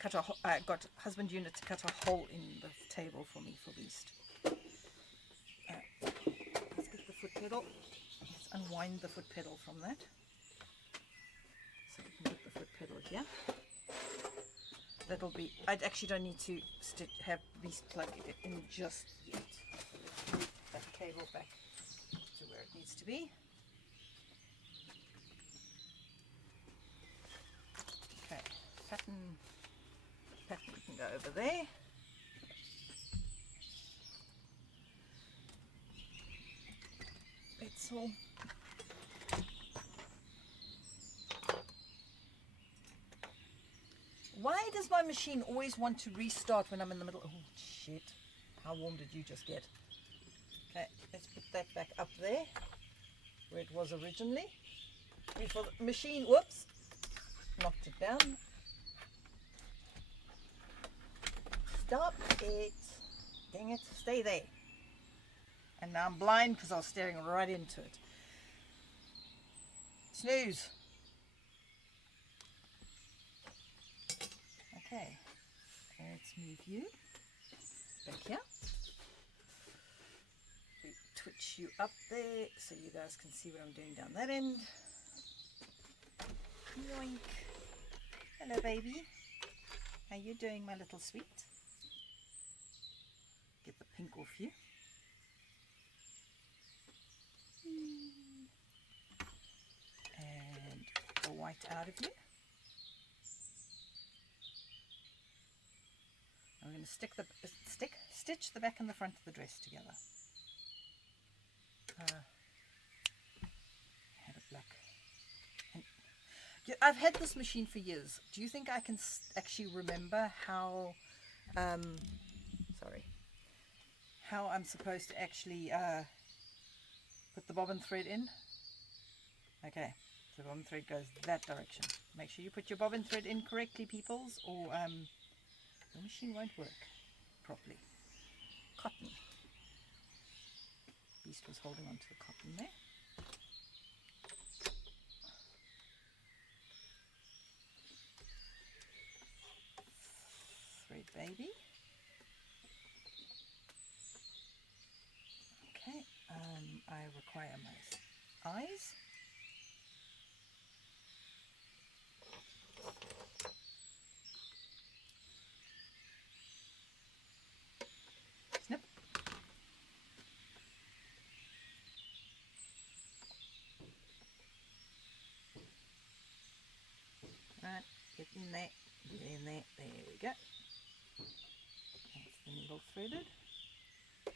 got husband unit to cut a hole in the table for me for Beast. Let's get the foot pedal. Let's unwind the foot pedal from that. So we can get the foot pedal here. That'll be, I actually don't need to have Beast plug it in just yet. So let's move that cable back to where it needs to be. Okay, pattern can go over there. asshole. Why does my machine always want to restart when I'm in the middle? Oh, shit. How warm did you just get? Okay, let's put that back up there where it was originally. Wait for the machine. Whoops. Knocked it down. Stop it. Dang it. Stay there. And now I'm blind because I was staring right into it. Snooze. Okay. Let's move you back here. We twitch you up there so you guys can see what I'm doing down that end. Yoink. Hello, baby. How you doing, my little sweet? Get the pink off you. And the white out of you. I'm going to stitch the back and the front of the dress together. Had a black. And yeah, I've had this machine for years. Do you think I can actually remember how? How I'm supposed to actually put the bobbin thread in? Okay, so the bobbin thread goes that direction. Make sure you put your bobbin thread in correctly, peoples, or the machine won't work properly. Cotton. Beast was holding on to the cotton there. Thread, baby. Okay, I require my eyes. Snip. Right, get in there, get in there, there we go. That's the needle threaded. I'll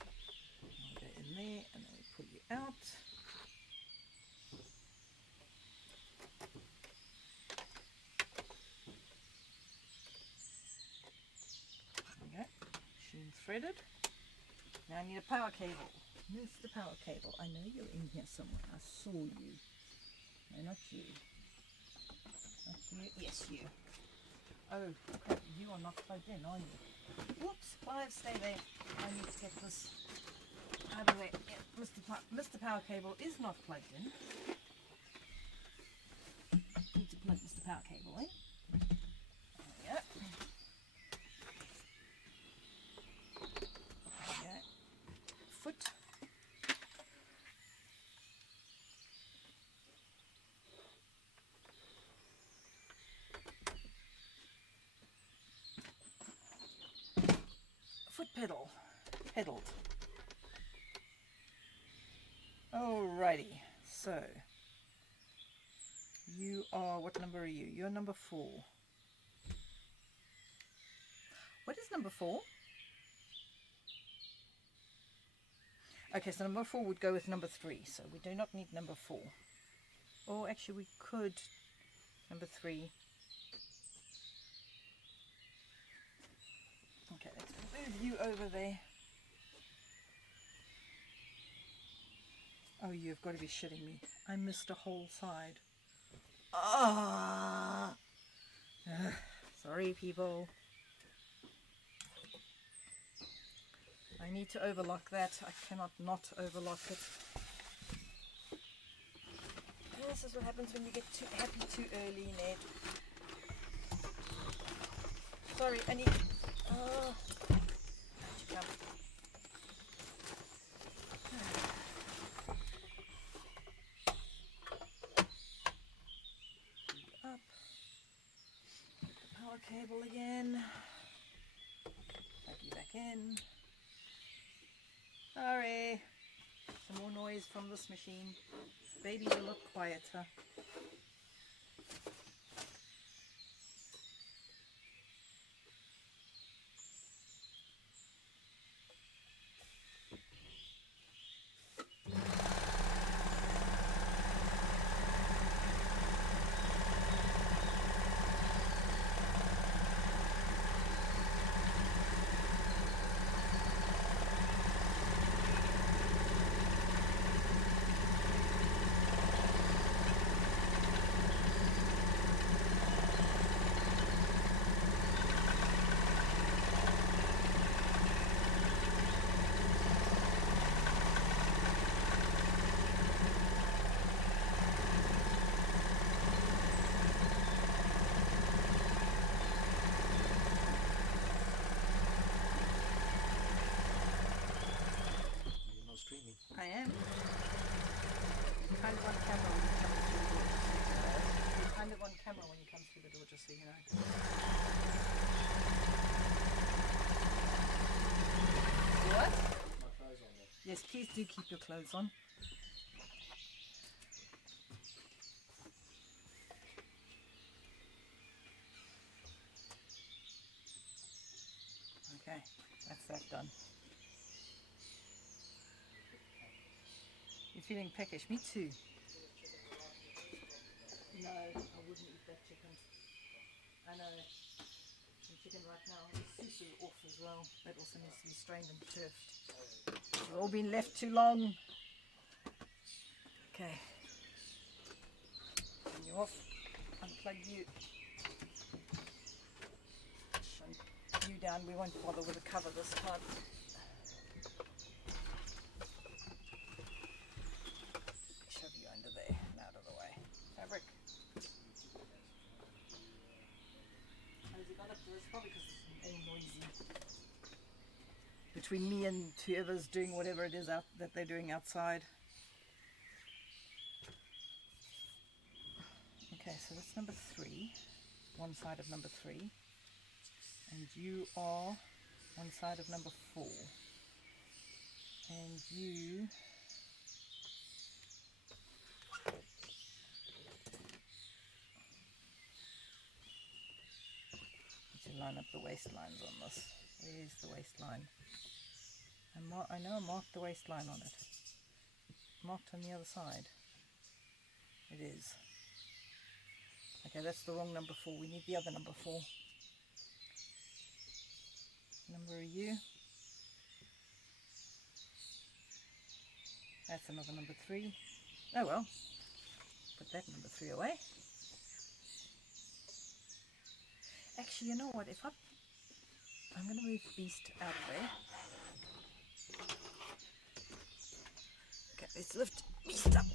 go in there and then we pull you out. There we go, machine threaded. Now I need a power cable. Mr. Power Cable, I know you're in here somewhere. I saw you. No, not you. Not you. Yes, you. Oh, crap, you are not plugged in, are you? Whoops, 5, stay there. I need to get this out of the way. Yeah, Mr. Power Cable is not plugged in. Need to plug Mr. Power Cable in. There we go. There we go. Foot. Foot pedaled. Alrighty, so you are, what number are you? You're number 4. What is number 4? Okay, so number 4 would go with number 3, so we do not need number 4. Or actually we could, number 3. Okay, let's move you over there. Oh, you've got to be shitting me. I missed a whole side. Ah! Sorry, people. I need to overlock that. I cannot not overlock it. This is what happens when you get too happy too early, Ned. Sorry, I need... Come. Up. The power cable again. Plug you back in. Sorry. Some more noise from this machine. Baby, you look quieter. kind of on camera when you come through the door, just so you know. You're kind of on camera when you come through the door, just so you know. What? My clothes on there. Yes, please do keep your clothes on. Okay, that's that done. You're feeling peckish? Me too. No, I wouldn't eat that chicken. I know. The chicken right now, the soup is off as well. That also needs to be strained and turfed. It's all been left too long. Okay. Turn you off. Unplug you. And you down. We won't bother with the cover this time. Shove you under there and out of the way. Fabric. Has he got up to this? Probably because it's all noisy. Between me and whoever's doing whatever it is out that they're doing outside. Okay, so that's number 3. One side of number 3. And you are one side of number 4. And you need to line up the waistlines on this. Where's the waistline? I know I marked the waistline on it. Marked on the other side. It is. Okay, that's the wrong number 4. We need the other number 4. Number are you? That's another number 3. Oh well. Put that number 3 away. Actually, you know what? I'm going to move Beast out of there. Okay, let's lift Beast up.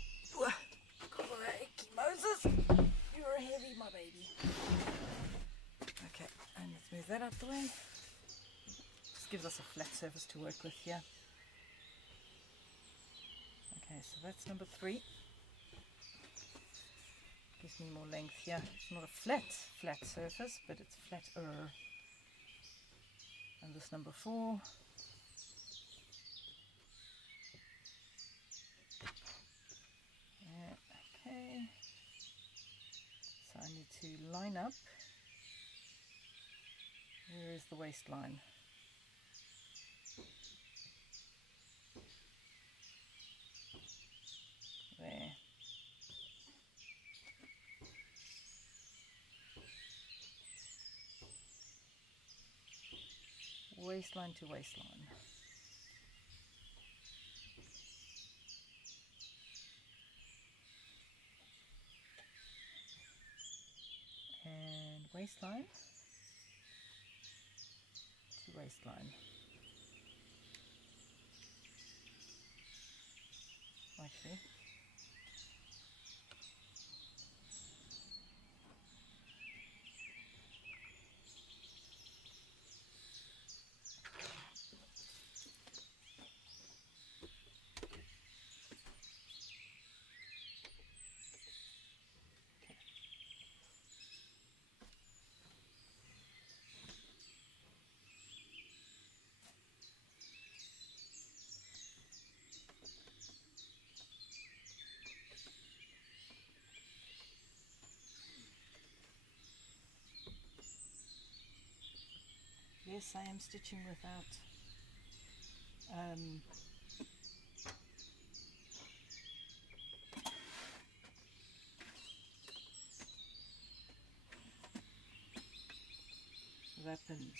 Moses, you're heavy, my baby. Okay, and let's move that out the way. Just gives us a flat surface to work with here. Okay, so that's number 3. Gives me more length here. It's not a flat surface, but it's flatter. And this number 4. Okay. So I need to line up. Where is the waistline? There. Waistline to waistline. And waistline to waistline. Actually. Yes, I am stitching without weapons.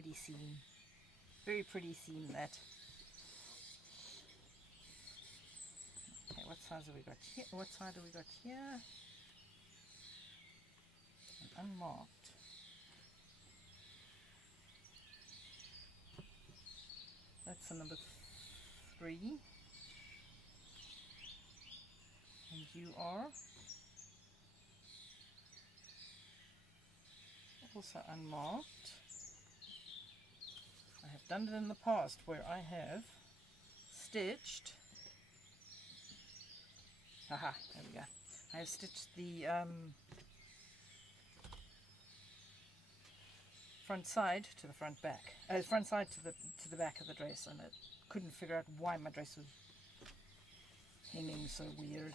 pretty seam. Very pretty seam, that. Okay, what size have we got here? What side have we got here? And unmarked. That's the number 3. And you are also unmarked. I have done it in the past where I have stitched, haha, there we go. I have stitched the front side to the front back, front side to the back of the dress, and I couldn't figure out why my dress was hanging so weird.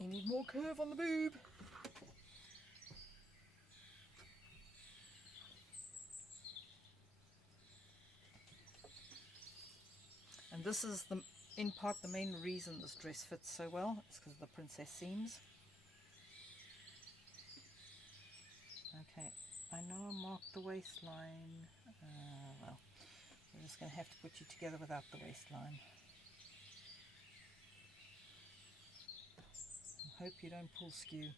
You need more curve on the boob. And this is in part the main reason this dress fits so well. It's because of the princess seams. Okay, I know I marked the waistline. Well, we're just going to have to put you together without the waistline. I hope you don't pull skew.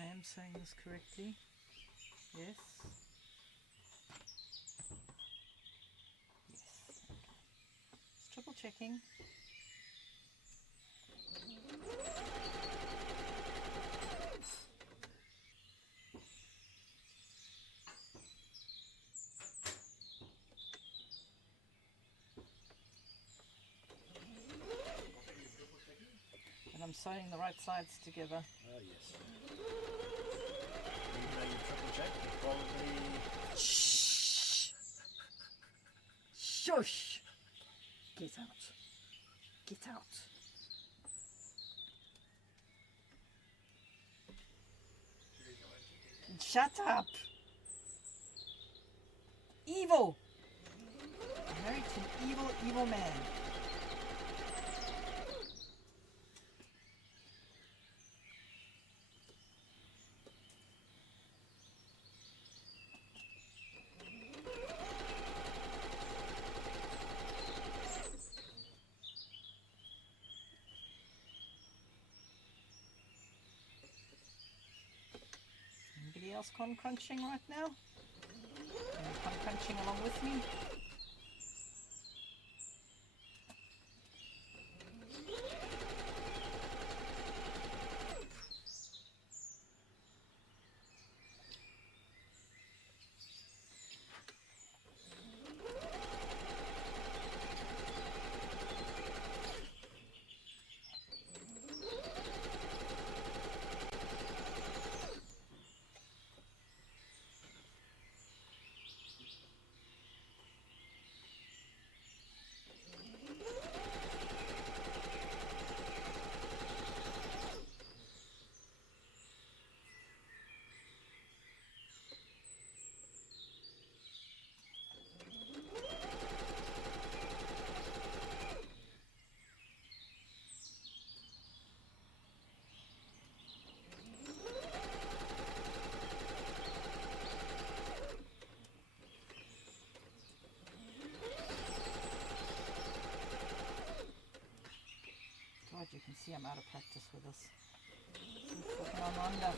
I am saying this correctly. Yes. Yes. Just triple checking. And I'm sewing the right sides together. Oh, yes. Even though you triple check, you probably... Shh! Shush! Get out. Get out. Shut up! Evil! I'm married to an evil, evil man. Anybody else con crunching right now? Con crunching along with me? out of practice with this. Walking on Rhonda.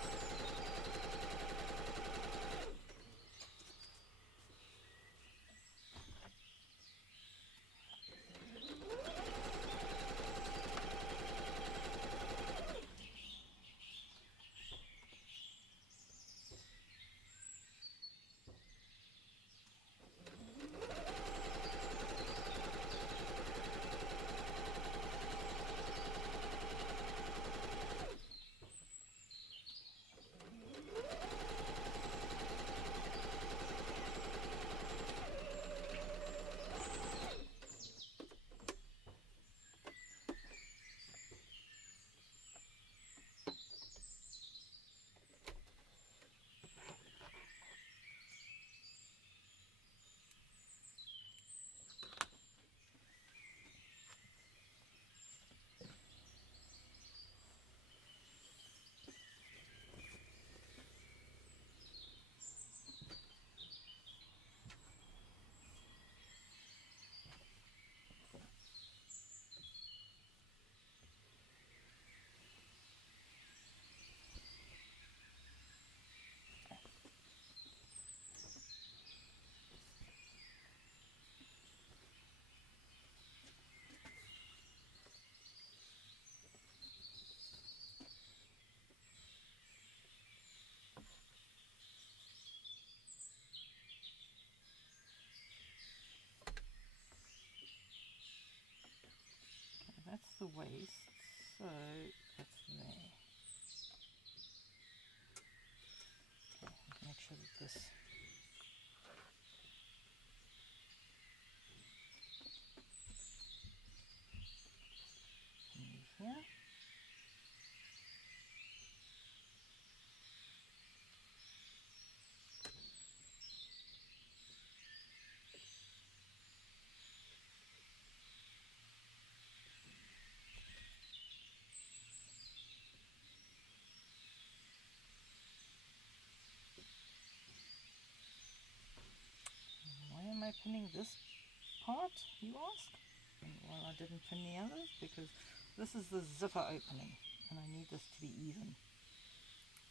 That's the waist, so that's there. Okay, make sure that this here. Why am I pinning this part, you ask? Well, I didn't pin the others because this is the zipper opening and I need this to be even.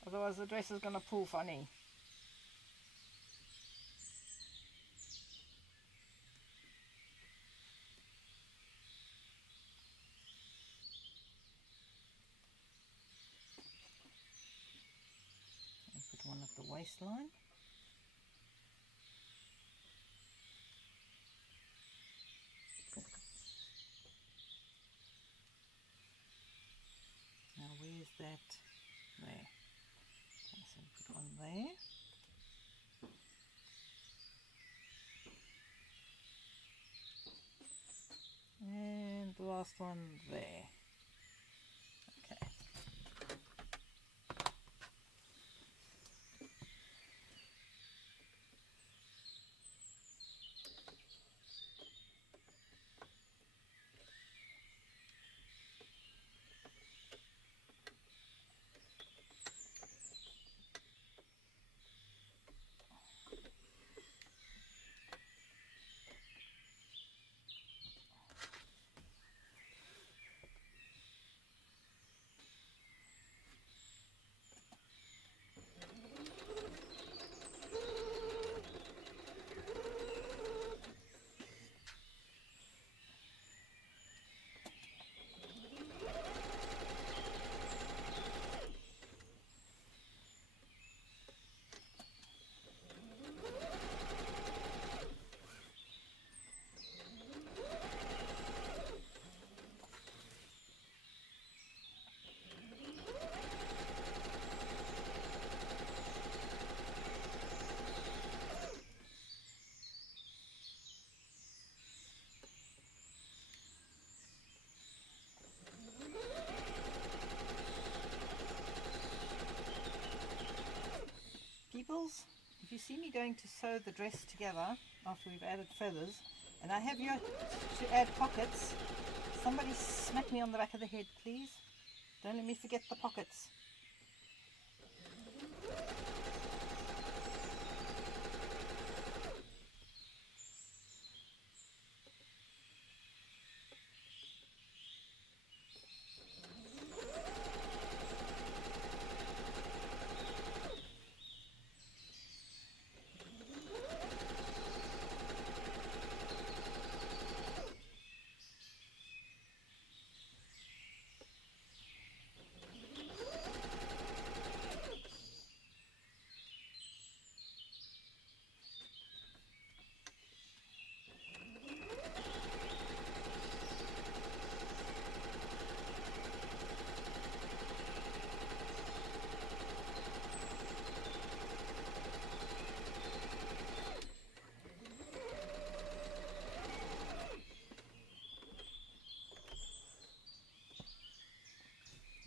Otherwise the dress is going to pull funny. And put one at the waistline. Now where's that? There. Okay, so put one there. And the last one there. Okay. Peoples, if you see me going to sew the dress together after we've added feathers, and I have yet to add pockets, somebody smack me on the back of the head, please. Don't let me forget the pockets.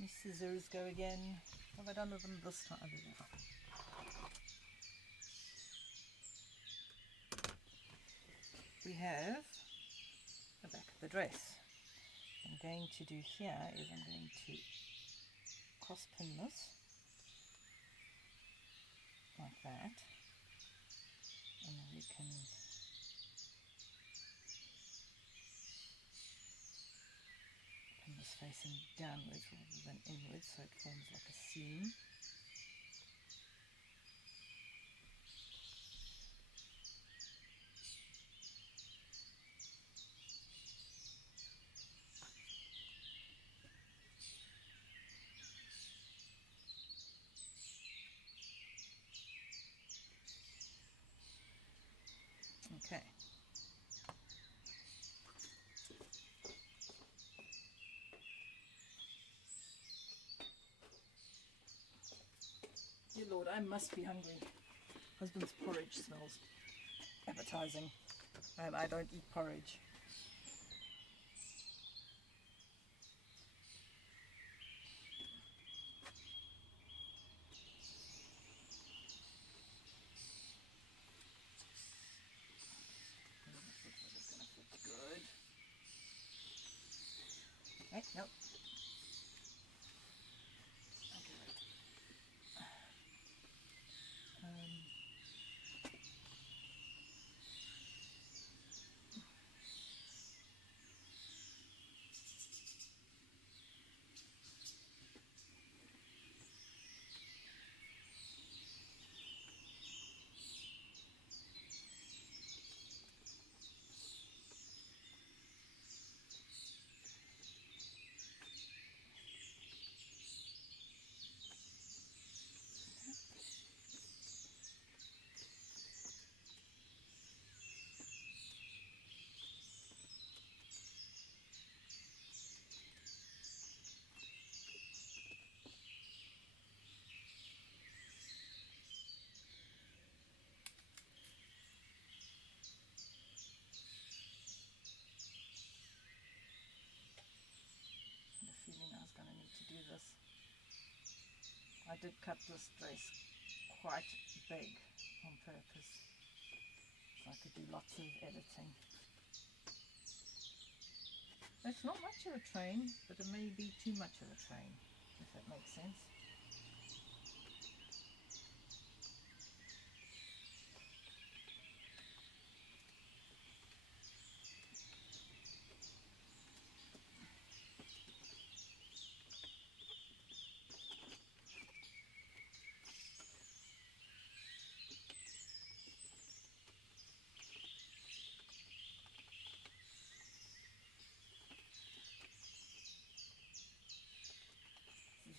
My scissors go again. What have I done with them this time? Oh, there they are. We have the back of the dress. What I'm going to do here is I'm going to cross pin this like that, and then we can pin this facing downwards rather than inwards, so it forms like a seam. Okay. Dear Lord, I must be hungry. Husband's porridge smells appetizing. I don't eat porridge. Good. Right, nope. Okay, right. I had a feeling I was going to need to do this. I did cut this dress quite big on purpose, so I could do lots of editing. It's not much of a train, but it may be too much of a train, if that makes sense.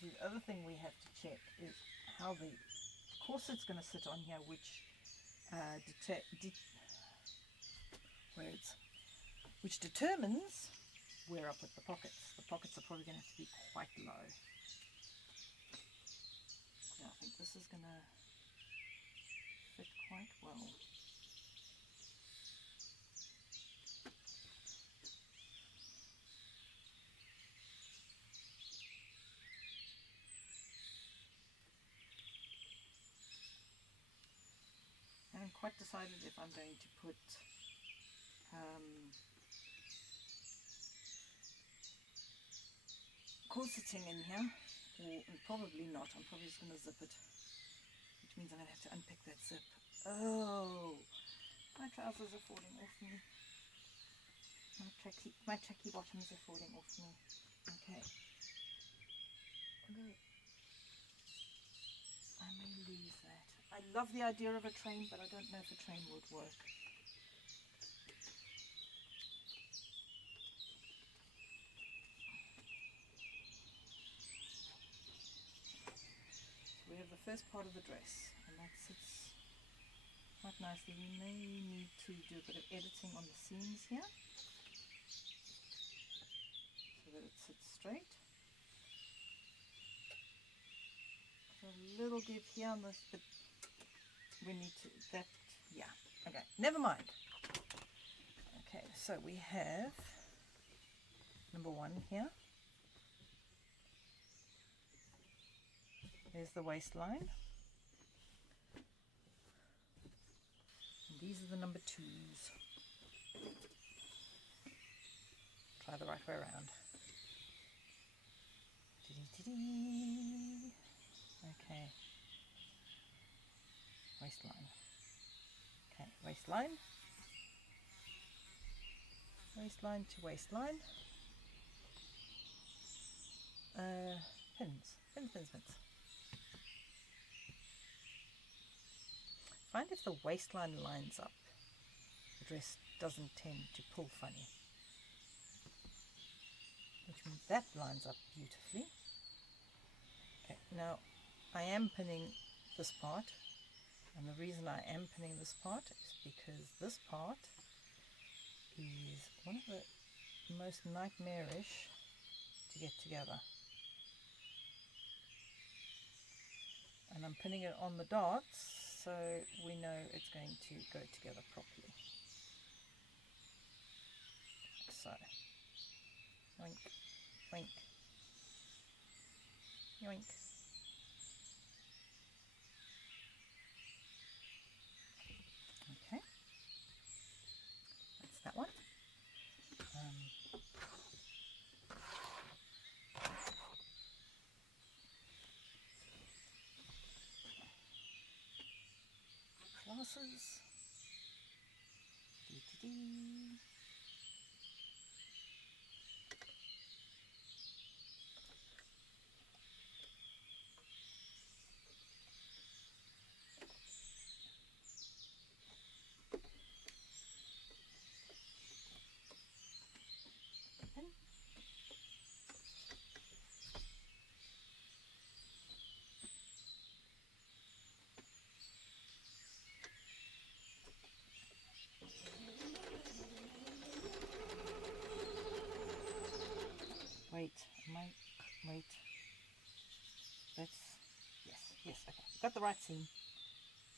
The other thing we have to check is how the corset's going to sit on here, which which determines where I put the pockets. The pockets are probably going to have to be quite low. Yeah, I think this is going to fit quite well. I haven't quite decided if I'm going to put corseting in here, or probably not. I'm probably just going to zip it, which means I'm going to have to unpick that zip. Oh, my trousers are falling off me. My tracky bottoms are falling off me. Okay. I may lose that. I love the idea of a train, but I don't know if a train would work. So we have the first part of the dress, and that sits quite nicely. We may need to do a bit of editing on the seams here, so that it sits straight. So a little give here on this, but we need to, yeah, okay, never mind. Okay, so we have number 1 here. There's the waistline. And these are the number 2s. Try the right way around. Okay. Waistline. Okay, waistline. Waistline to waistline. Pins. Find if the waistline lines up. The dress doesn't tend to pull funny. Which means that lines up beautifully. Okay, now I am pinning this part, and the reason I am pinning this part is because this part is one of the most nightmarish to get together. And I'm pinning it on the darts so we know it's going to go together properly. So, yoink, yoink, yoink. Okay, that's that one. Glasses. Wait. That's, yes, okay. Got the right seam.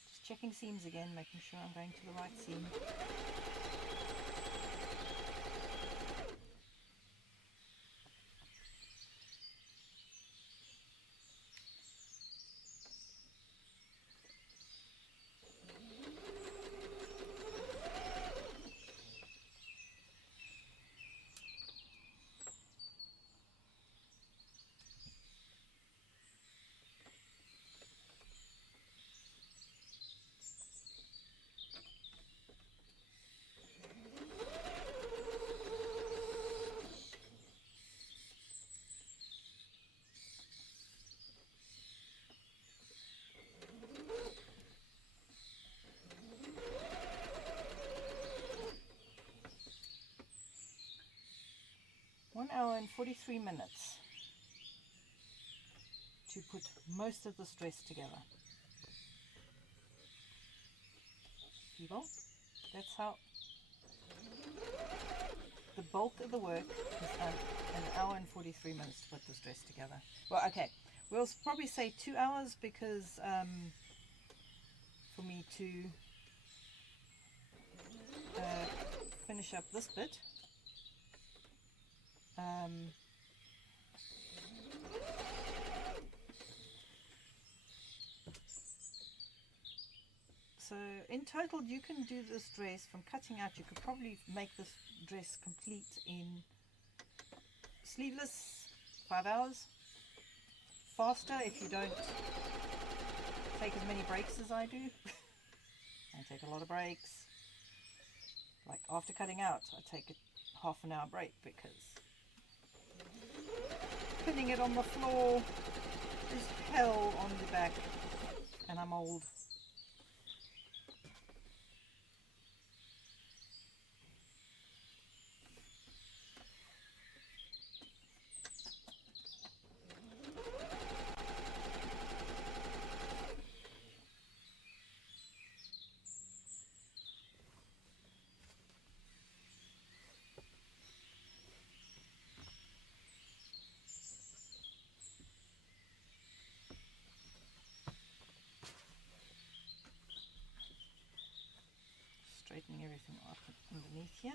Just checking seams again, making sure I'm going to the right seam. One hour and 43 minutes to put most of this dress together. People, that's how the bulk of the work is done in an hour and 43 minutes to put this dress together. Well, okay, we'll probably say 2 hours because for me to finish up this bit. So in total you can do this dress from cutting out. You could probably make this dress complete in sleeveless 5 hours. Faster if you don't take as many breaks as I do. I take a lot of breaks. Like after cutting out I take a half an hour break because pinning it on the floor is hell on the back and I'm old. Straightening everything up underneath here.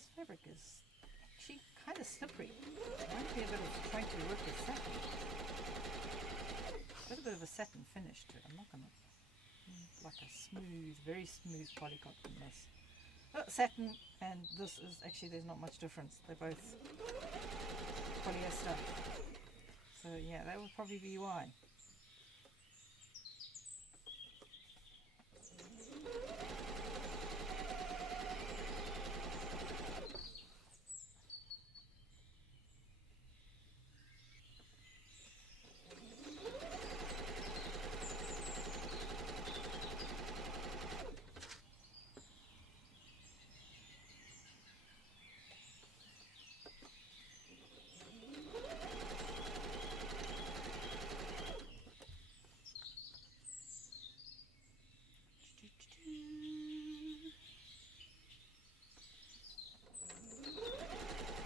this fabric is actually kind of slippery. Might be a bit of trying to work with satin. Got a bit of a satin finish to it. I'm not gonna like a smooth, very smooth polycotton this. Satin and this is actually, there's not much difference. They're both polyester. So yeah, that would probably be why.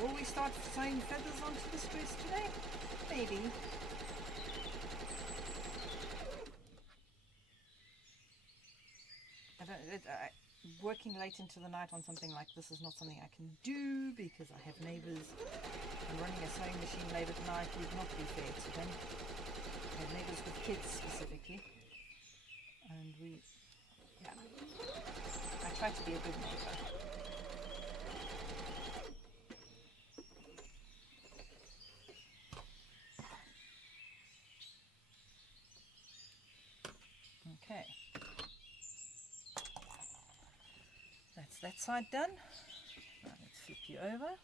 Will we start sewing feathers onto this dress today? Maybe. Working late into the night on something like this is not something I can do because I have neighbours, and running a sewing machine late at night would not be fair to them. I have neighbours with kids specifically, and I try to be a good neighbour. Okay, that's that side done. Now let's flip you over,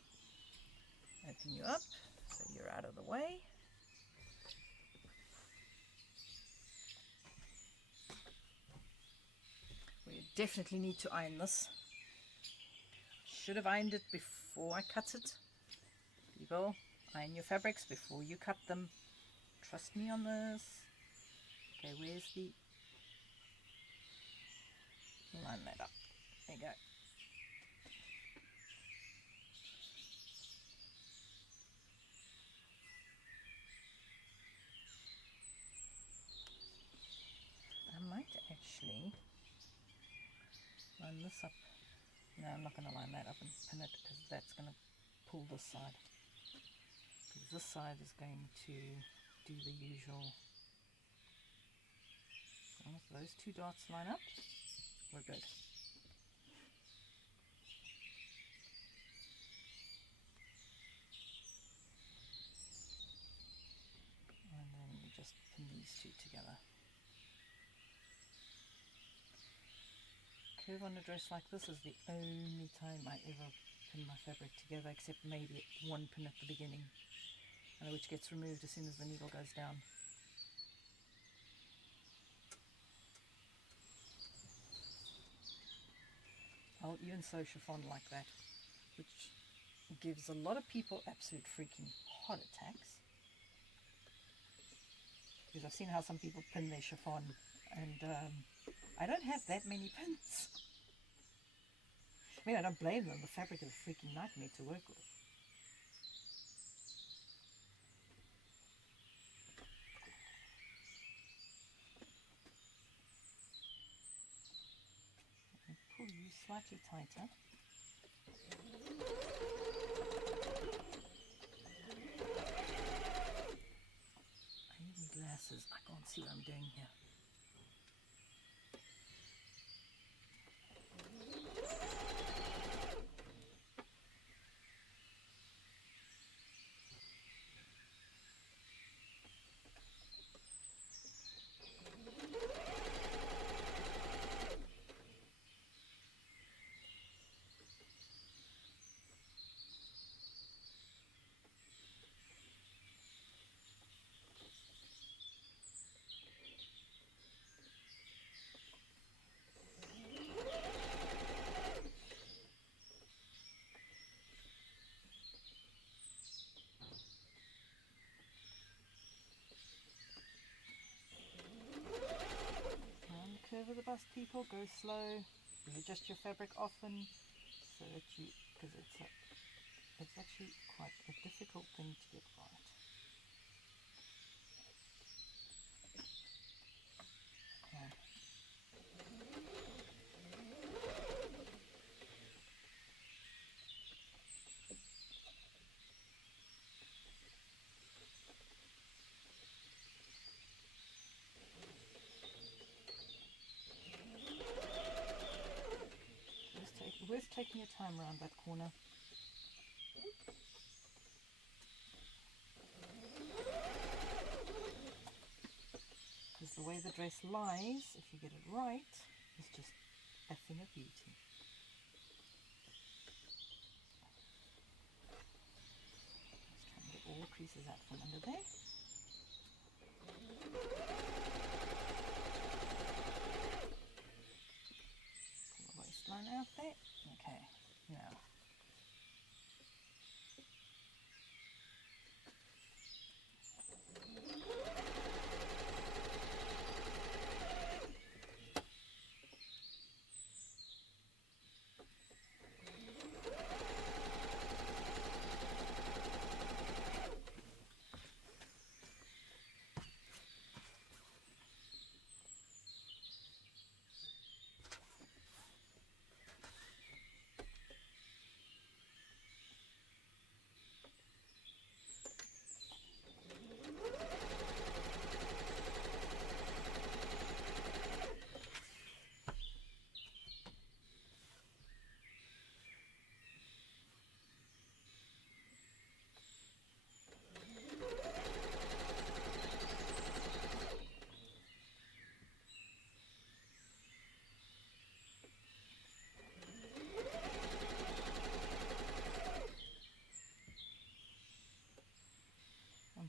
open you up so you're out of the way. We definitely need to iron this. Should have ironed it before I cut it. People, iron your fabrics before you cut them. Trust me on this. Okay, where's the... Line that up. There you go. I might actually line this up. No, I'm not going to line that up and pin it because that's going to pull this side. Because this side is going to do the usual. As long as those two dots line up, we're good. And then you just pin these two together. Curve on a dress like this is the only time I ever pin my fabric together, except maybe one pin at the beginning, which gets removed as soon as the needle goes down. I'll even sew chiffon like that, which gives a lot of people absolute freaking heart attacks. Because I've seen how some people pin their chiffon, and I don't have that many pins. I mean, I don't blame them. The fabric is a freaking nightmare to work with. Pull you slightly tighter. I need glasses. I can't see what I'm doing here. Curve of the bust, people, go slow. Readjust your fabric often so that because it's actually quite a difficult thing to get right. Okay. Just taking your time around that corner. Because the way the dress lies, if you get it right, is just a thing of beauty. Just try and get all the creases out from under there. Pull the waistline out there. Okay, now.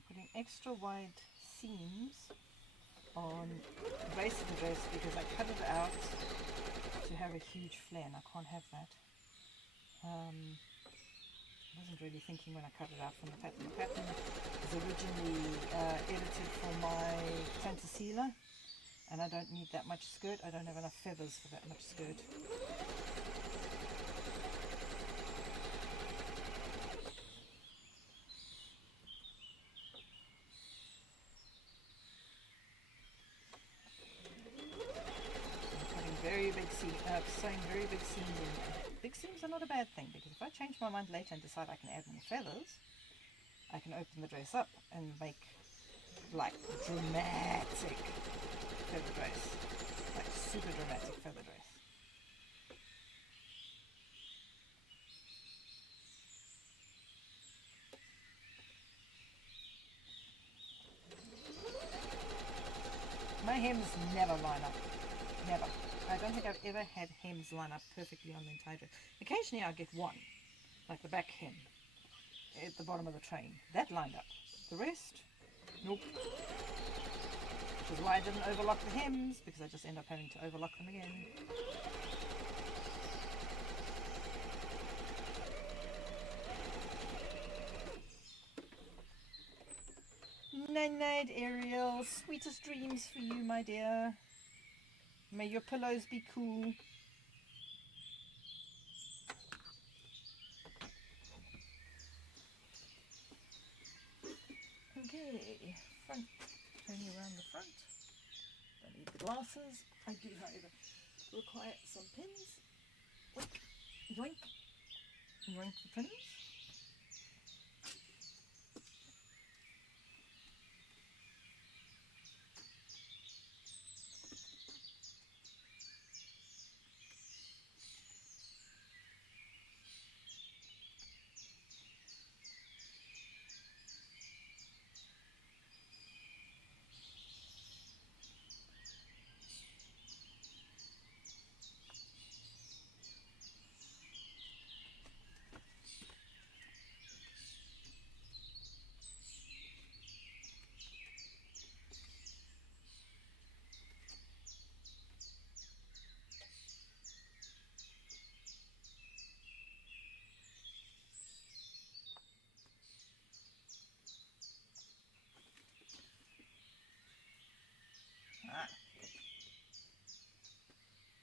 Putting extra wide seams on the base of the dress because I cut it out to have a huge flare and I can't have that. I wasn't really thinking when I cut it out from the pattern. The pattern was originally edited for my Fantasila and I don't need that much skirt. I don't have enough feathers for that much skirt. Sewing very big seams in there. Big seams are not a bad thing because if I change my mind later and decide I can add more feathers, I can open the dress up and make like dramatic feather dress, like super dramatic feather dress. My hems never line up, never. I don't think I've ever had hems line up perfectly on the entire dress. Occasionally I get one, like the back hem at the bottom of the train. That lined up. The rest, nope. Which is why I didn't overlock the hems, because I just end up having to overlock them again. Night night, Ariel. Sweetest dreams for you, my dear. May your pillows be cool. Okay, front. Turning around the front. Don't need the glasses. I do, however, require some pins. Yoink. Yoink. Yoink the pins.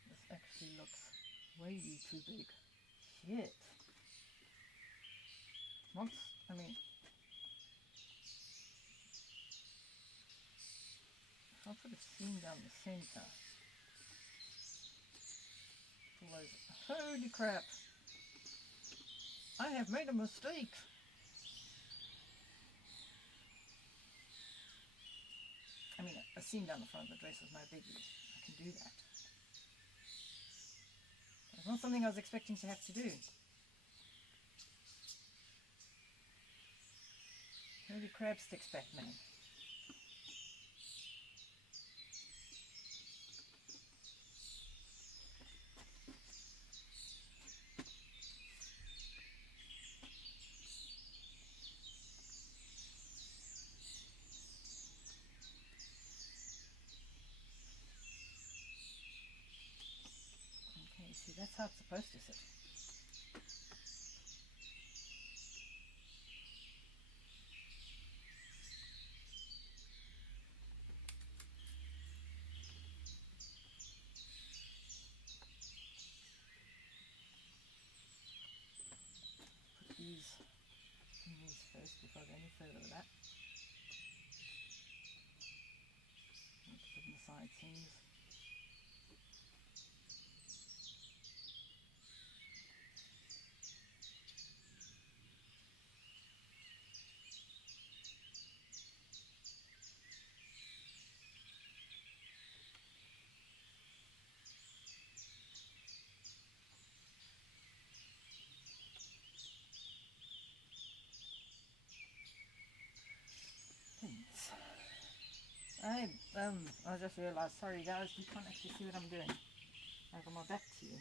This actually looks way too big. Shit. Once, I mean, if I put a seam down the center, holy crap, I have made a mistake. I mean, a seam down the front of the dress is no biggie. I can do that. If I Not something I was expecting to have to do. Maybe crab sticks back, man. Okay, see, that's how it's supposed to sit. Put these first before I go any further with that. Put in the side seams. I just realised, sorry guys, you can't actually see what I'm doing. I've got my back to you.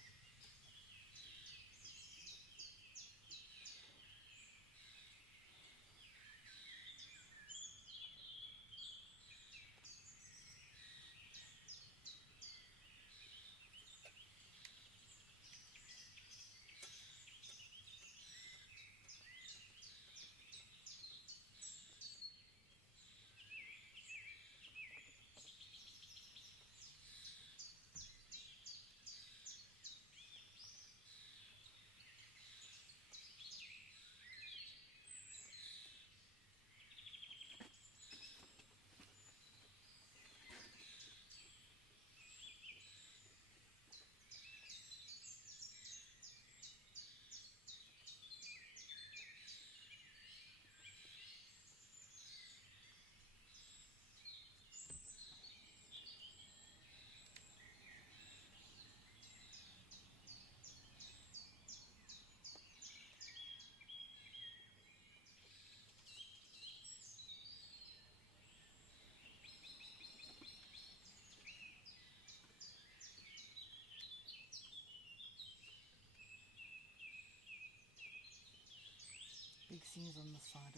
Big seams on the side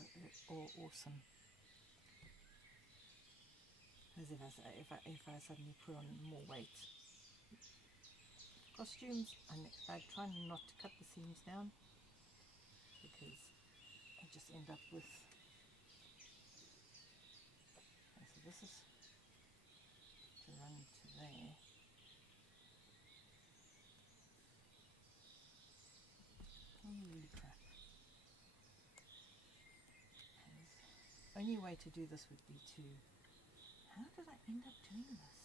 are awesome. As if I suddenly put on more weight. Costumes, I try not to cut the seams down because I just end up with. Okay, so this is to run to there. Holy crap. The only way to do this would be to... How did I end up doing this?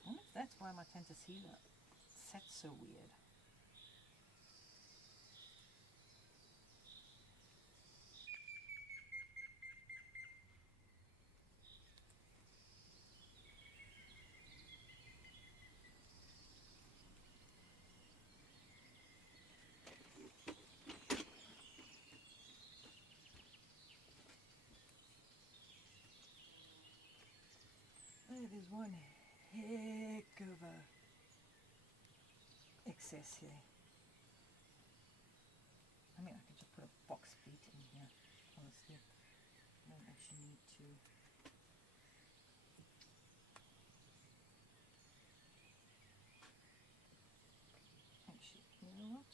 I wonder if that's why my Tentacilia sat so weird. That is one heck of a excess here. I mean, I could just put a box beat in here, honestly. I don't actually need to. Actually, you know what?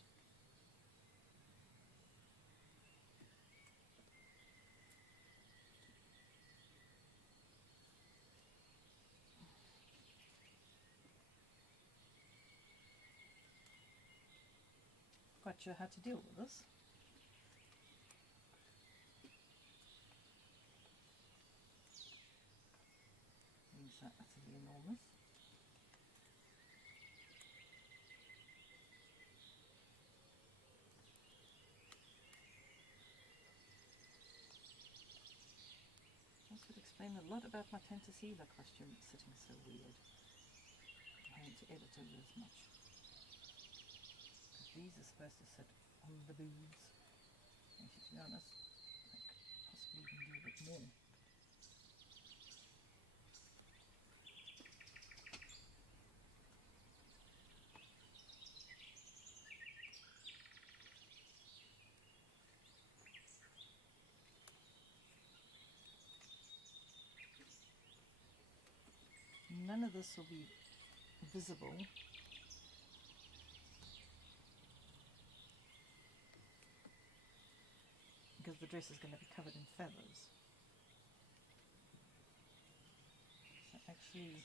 Quite sure how to deal with this. These are utterly enormous. complain a lot about my Fantasila costume sitting so weird. I had to edit it as much. Because these are supposed to sit on the boobs. Actually, to be honest, I could possibly even do a bit more. None of this will be visible because the dress is going to be covered in feathers. So actually,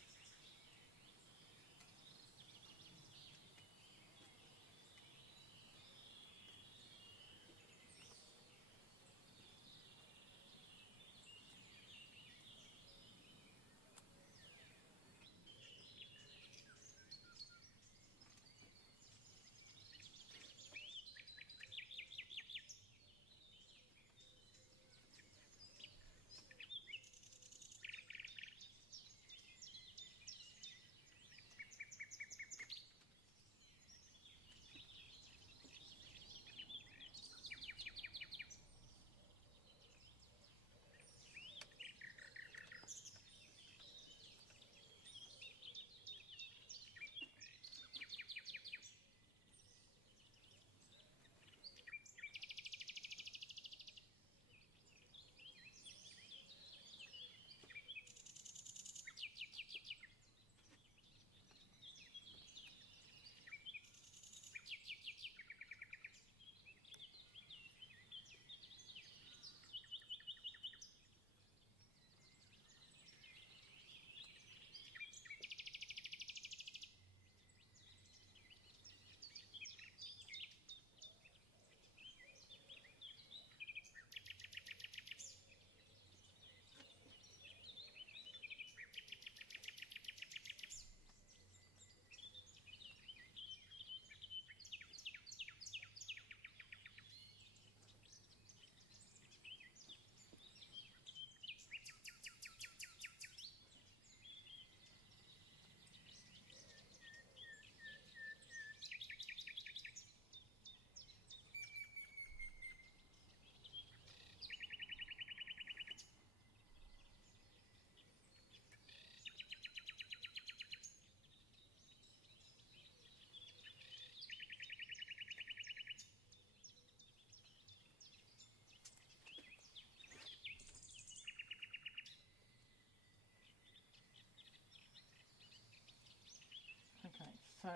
okay, so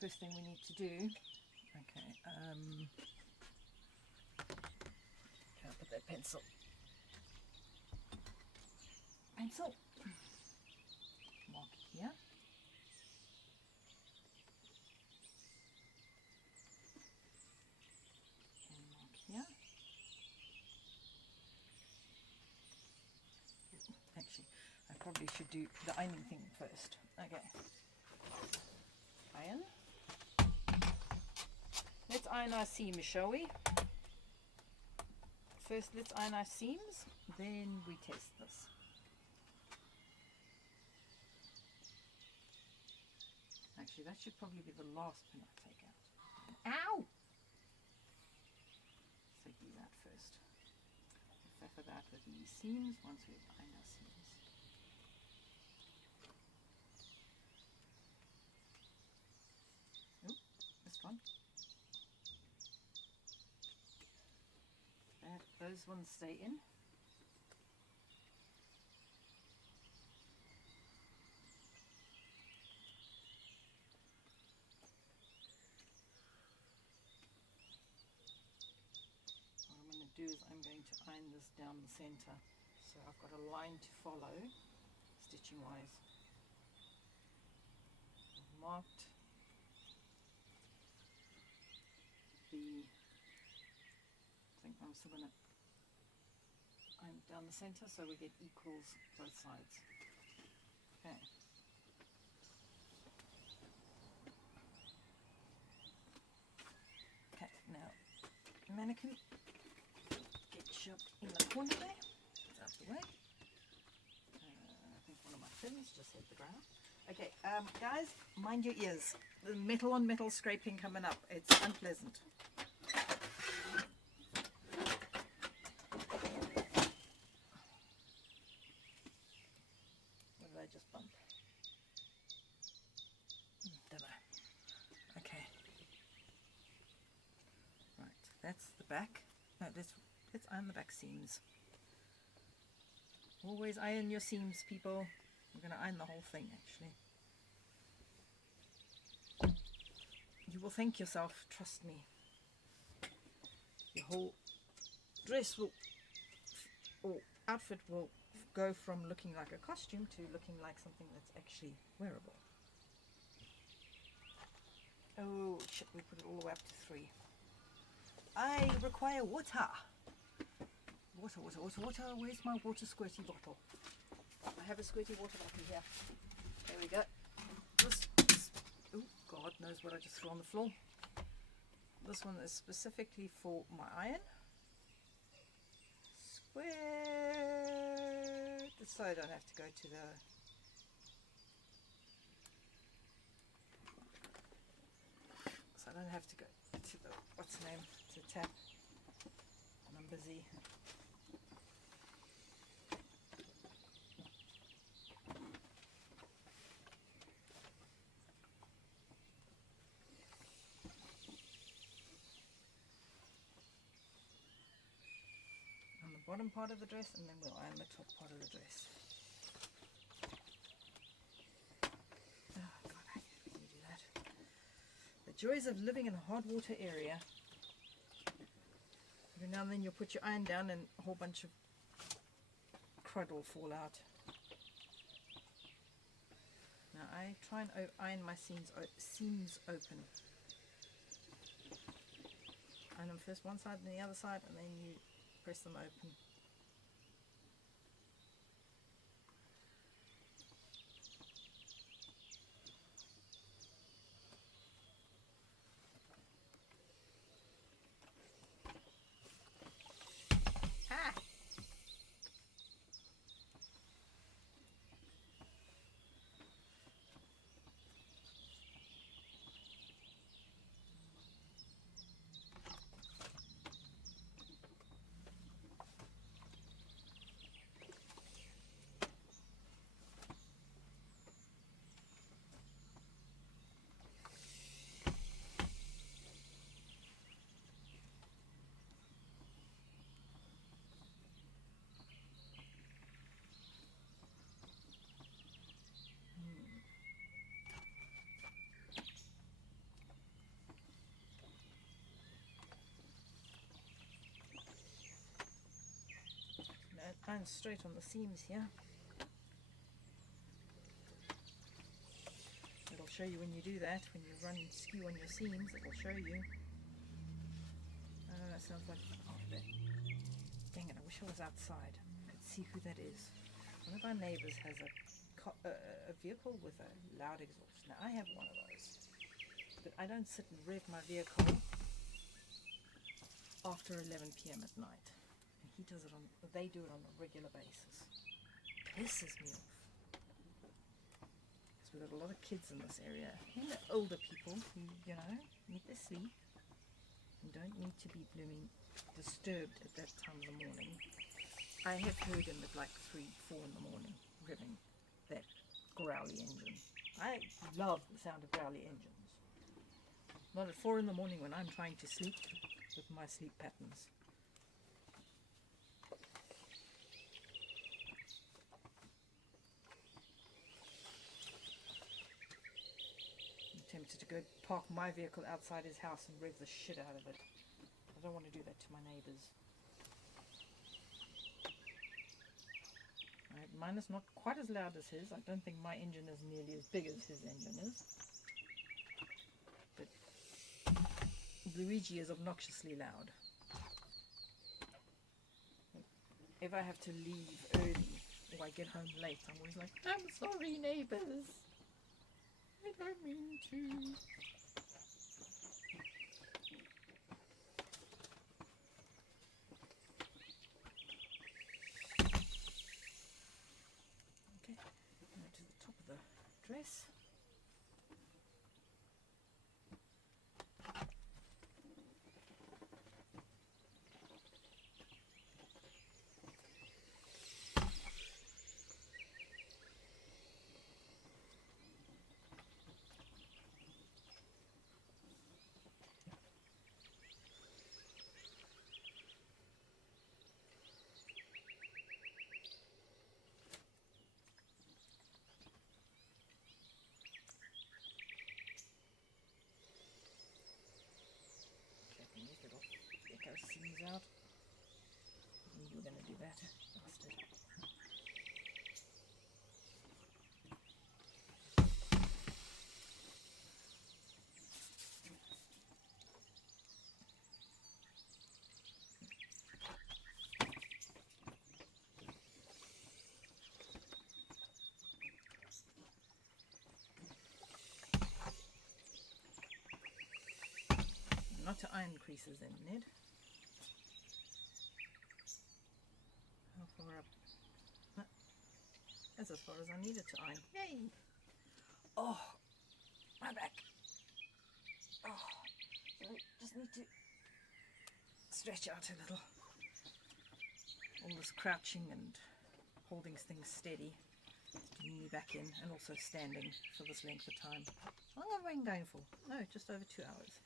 first thing we need to do, okay, can't put that pencil, mark here, and mark here. Actually, I probably should do the ironing thing first. Okay. Iron. Let's iron our seams, shall we? First, let's iron our seams, then we test this. Actually, that should probably be the last pin I take out. Ow! So do that first. We'll faff about with these seams once we've ironed our seams. This one. Those ones stay in. What I'm going to do is I'm going to iron this down the center. So I've got a line to follow, stitching wise. I've marked the thing. I'm still going to iron down the center so we get equals both sides. Okay. Okay, now mannequin, get your corner there. It's out the way. I think one of my pins just hit the ground. Okay, guys, mind your ears. The metal on metal scraping coming up. It's unpleasant. What did I just bump? Don't know. Okay. Right, that's the back. No, let's iron the back seams. Always iron your seams, people. I'm going to iron the whole thing, actually. You will thank yourself, trust me. Your whole dress will, or outfit will go from looking like a costume to looking like something that's actually wearable. Oh, shit, we put it all the way up to 3. I require water. Water, water, water, water. Where's my water squirty bottle? I have a squirty water bottle here. There we go. This, oh, God knows what I just threw on the floor. This one is specifically for my iron. Squirt. So I don't have to go to the... So I don't have to go to the... What's the name? To tap. And I'm busy. Bottom part of the dress, and then we'll iron the top part of the dress. Oh God, I hate when you do that. The joys of living in a hot water area. Every now and then you'll put your iron down and a whole bunch of crud will fall out. Now I try and iron my seams open. Iron them first one side and the other side, and then you press them open. Ah! Iron straight on the seams here. It'll show you when you do that, when you run skew on your seams, it'll show you. That sounds like, oh, dang it, I wish I was outside. I could see who that is. One of our neighbours has a vehicle with a loud exhaust. Now I have one of those, but I don't sit and rev my vehicle after 11 p.m. at night. He does it they do it on a regular basis. Pisses me off. Because we've got a lot of kids in this area, and older people who, you know, need their sleep and don't need to be blooming disturbed at that time of the morning. I have heard him at like 3, 4 in the morning, revving that growly engine. I love the sound of growly engines. Not at 4 in the morning when I'm trying to sleep with my sleep patterns. Tempted to go park my vehicle outside his house and rev the shit out of it. I don't want to do that to my neighbours. Right, mine is not quite as loud as his. I don't think my engine is nearly as big as his engine is. But Luigi is obnoxiously loud. If I have to leave early or I get home late, I'm always like, I'm sorry, neighbours. I don't mean to. seams out. You were going to do that, bastard. Not to iron creases in, Ned. How far up? That's as far as I needed to iron. Yay! Oh, my back. Oh, sorry, just need to stretch out a little. All this crouching and holding things steady, getting me back in, and also standing for this length of time. How long have I been going for? No, just over 2 hours.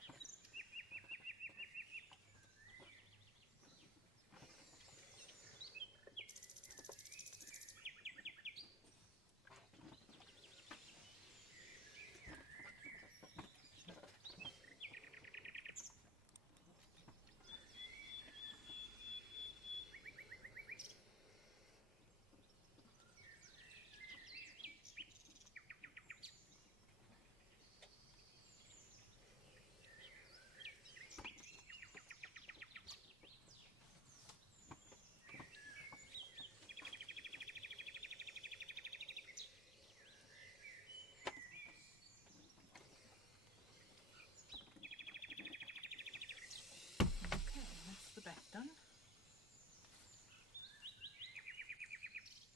The back done.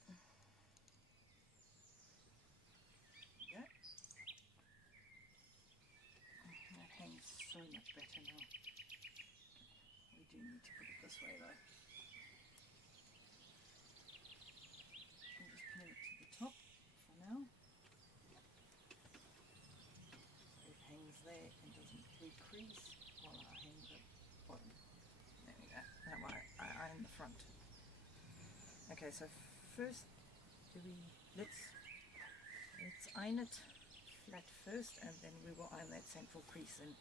There we go. That hangs so much better now. We do need to put it this way though. I'll just pin it to the top for now. So it hangs there and doesn't decrease while I hang the bottom. There we go. That way I iron the front. Okay, so first let's iron it flat first, and then we will iron that central crease in.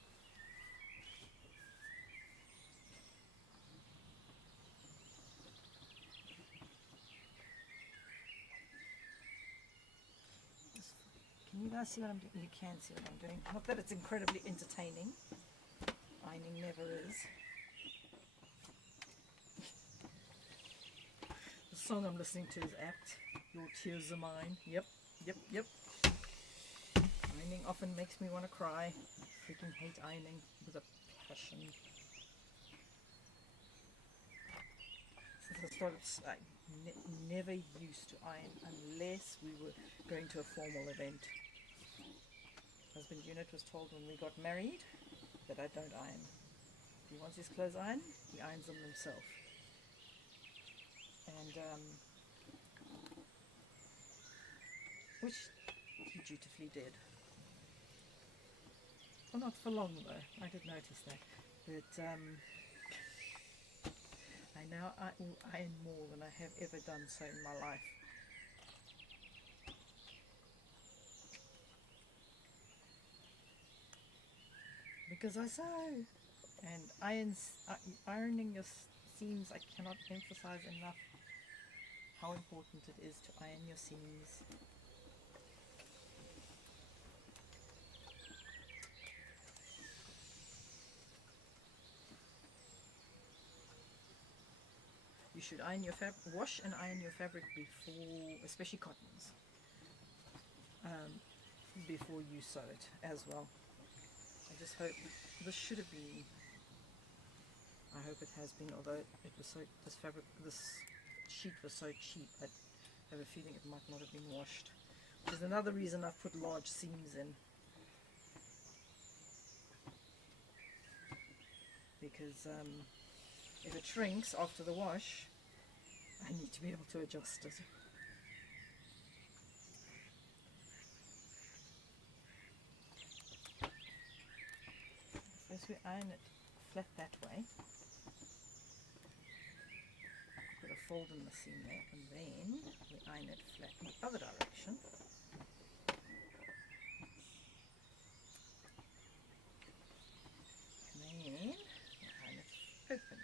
Can you guys see what I'm doing? You can see what I'm doing. Not that it's incredibly entertaining. Ironing never is. The song I'm listening to is apt. Your Tears Are Mine. Yep. Ironing often makes me want to cry. Freaking hate ironing with a passion. Since I started, I never used to iron unless we were going to a formal event. Husband Unit was told when we got married that I don't iron. If he wants his clothes ironed, he irons them himself. And which he dutifully did. Well, not for long though. I did notice that. But I now iron more than I have ever done so in my life. Because I sew. And ironing your seams, I cannot emphasize enough how important it is to iron your seams. You should wash and iron your fabric before, especially cottons, before you sew it as well. I just hope this should have been. I hope it has been, although it was so. This sheet was so cheap. I have a feeling it might not have been washed. Which is another reason I've put large seams in. Because if it shrinks after the wash, I need to be able to adjust it. First we iron it flat that way. Put a fold in the seam there, and then we iron it flat in the other direction. And then we iron it open.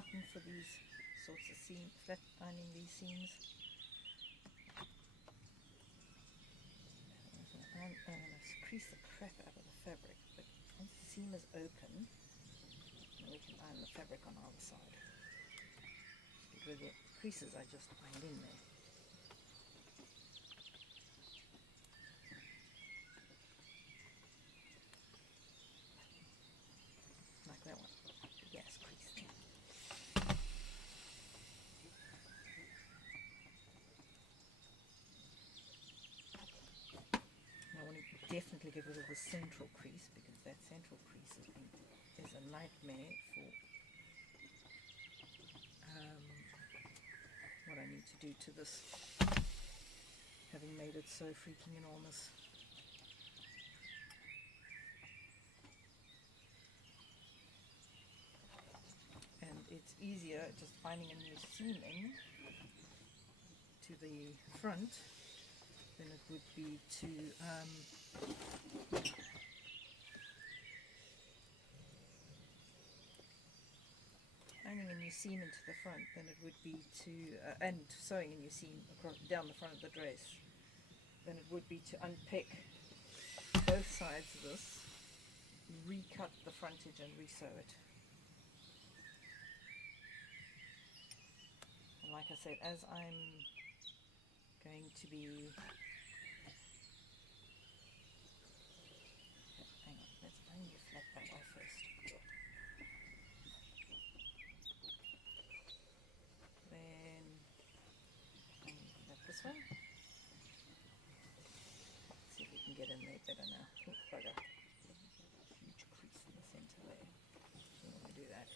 cotton for these sorts of seams, flat ironing these seams. I'm going to crease the crap out of the fabric, but once the seam is open, then we can iron the fabric on either side. Get rid of the creases I just ironed in there. Like that one. Yes, crease there. I want to definitely get rid of the central crease, because that central crease is a nightmare for what I need to do to this, having made it so freaking enormous. And it's easier just finding a new seam in to the front than it would be to finding a new seam into the front than it would be to and sewing a new seam across down the front of the dress than it would be to unpick both sides of this, recut the frontage and resew it. And like I said, as I'm going to be, hang on, let's bring you flat that way first. Then bring you flat this way. Let's see if we can get in there better now. Oh, bugger. Huge crease in the center there. Don't want to do that.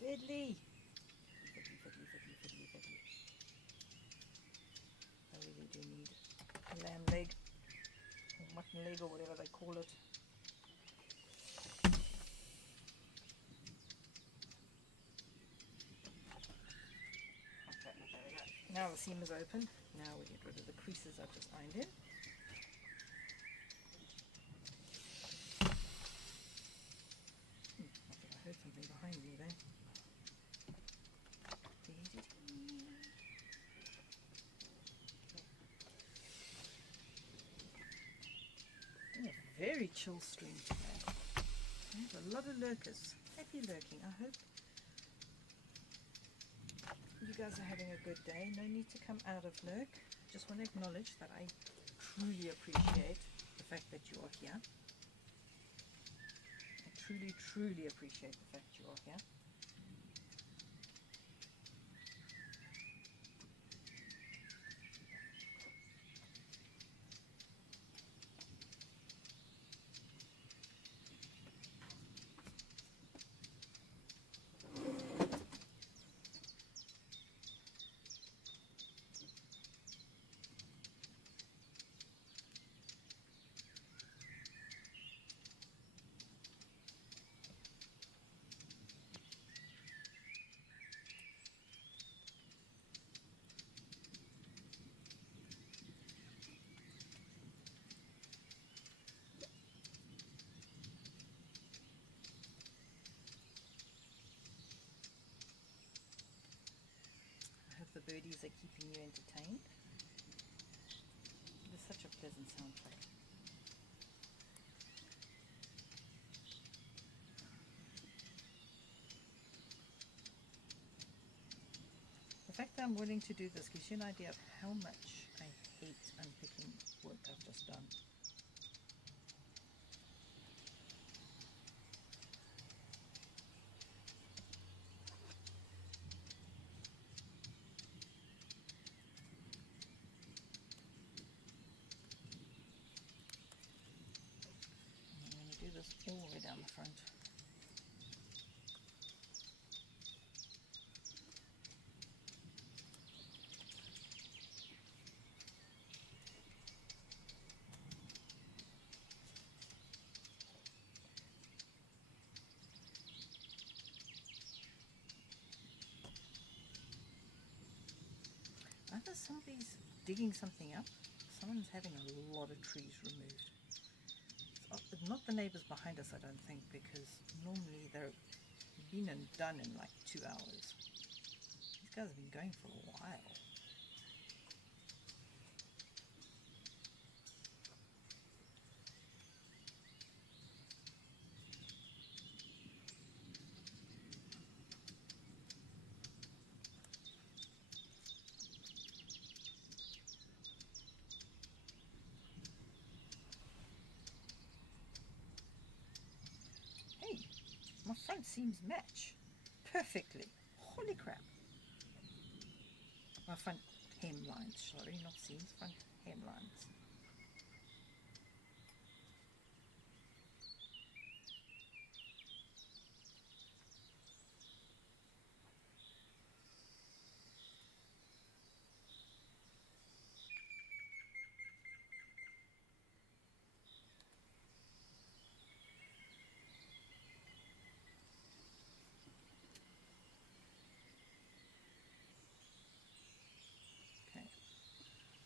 Fiddly. Fiddly. I really do need a lamb leg, or mutton leg, or whatever they call it. Okay, there we go. Now the seam is open. Now we get rid of the creases I've just ironed in. I think I heard something behind me there. Very chill stream today. There's a lot of lurkers. Happy lurking. I hope you guys are having a good day. No need to come out of lurk. Just want to acknowledge that I truly appreciate the fact that you are here. I truly appreciate the fact you are here. The birdies are keeping you entertained. It is such a pleasant soundtrack. The fact that I'm willing to do this gives you an idea of how much I hate unpicking work I've just done. This all the way down the front. somebody's digging something up. Someone's having a lot of trees removed. It's not the neighbours behind us, I don't think, because normally they're been and done in like 2 hours. These guys have been going for a while. My front seams match perfectly. Holy crap. My front hemlines, sorry, not seams, front hemlines.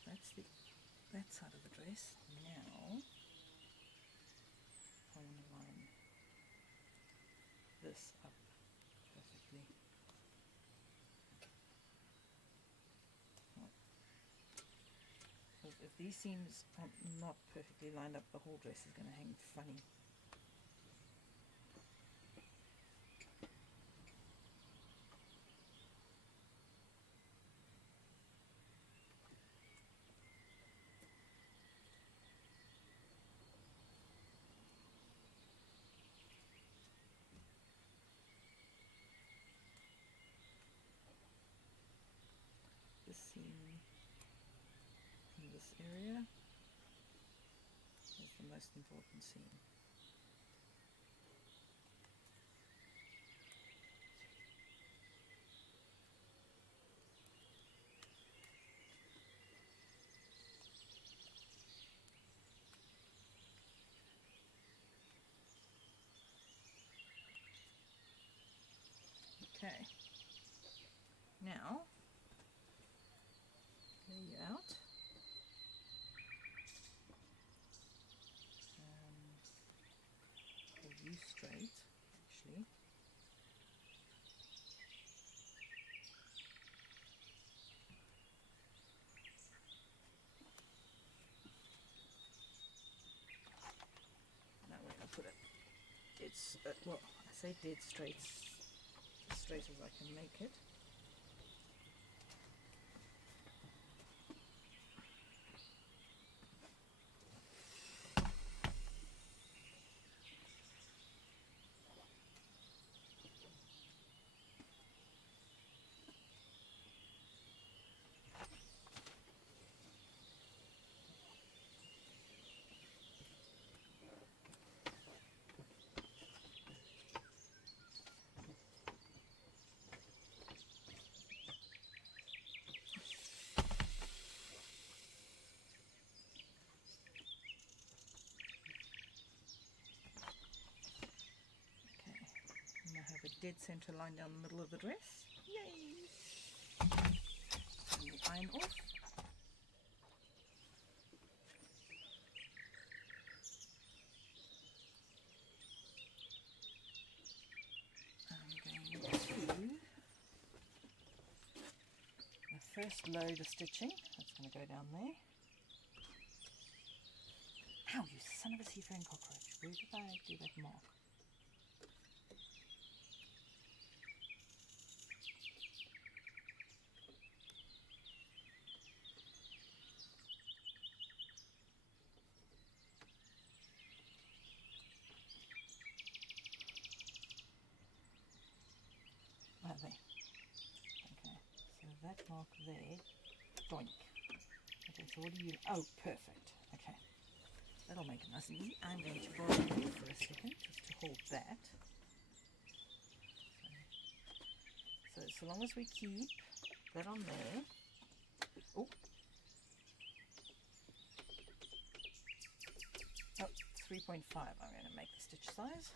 That's that side of the dress. Now I want to line this up perfectly. Because if these seams are not perfectly lined up, the whole dress is going to hang funny. This seam in this area is the most important seam. Okay, now lay you out. Hold you straight, actually. That way I put it. It's well, I say dead straight, as straight as I can make it. Dead center line down the middle of the dress. Yay! And the iron off. I'm going to the first load of stitching. That's going to go down there. Ow, you son of a seafaring cockroach. Where did I do that mark? There. Okay, so that mark there, doink. Okay, so what do you, oh, perfect. Okay, that'll make it nice and easy. I'm going to borrow you for a second just to hold that. So long as we keep that on there. Oh, 3.5. I'm going to make the stitch size.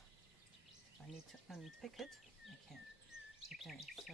If I need to unpick it, I can. Okay, so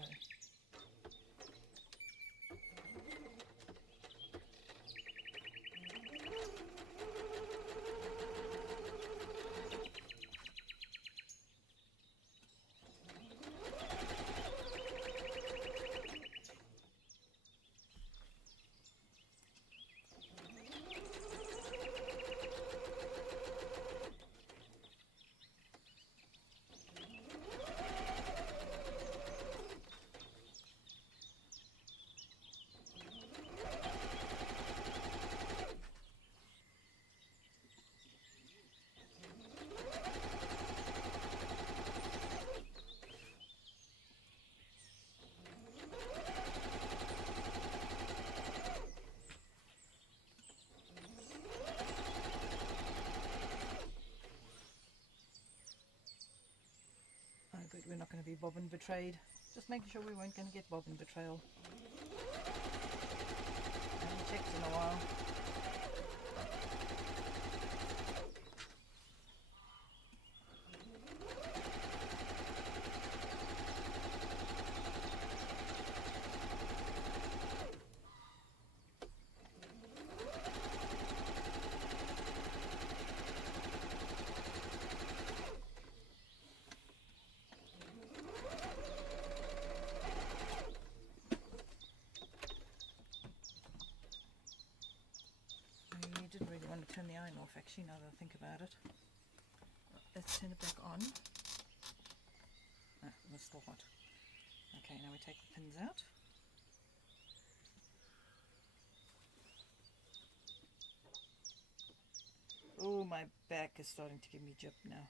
going to be bobbin betrayed. Just making sure we weren't going to get bobbin betrayal. I haven't checked in a while. Didn't really want to turn the iron off actually, now that I think about it. Let's turn it back on. Ah, it was still hot. Okay, now we take the pins out. Oh, my back is starting to give me jip now.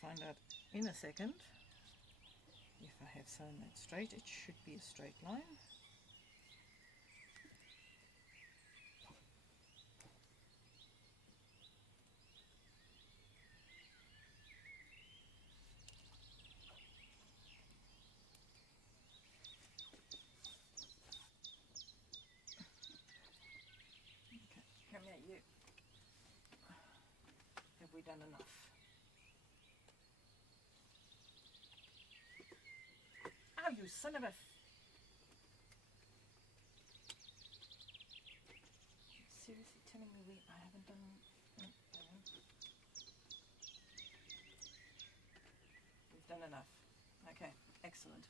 Find out in a second if I have sewn that straight. It should be a straight line. Okay, come here you. Have we done enough? Oh, you son of a... Seriously telling me I haven't done... We've done enough. Okay, excellent.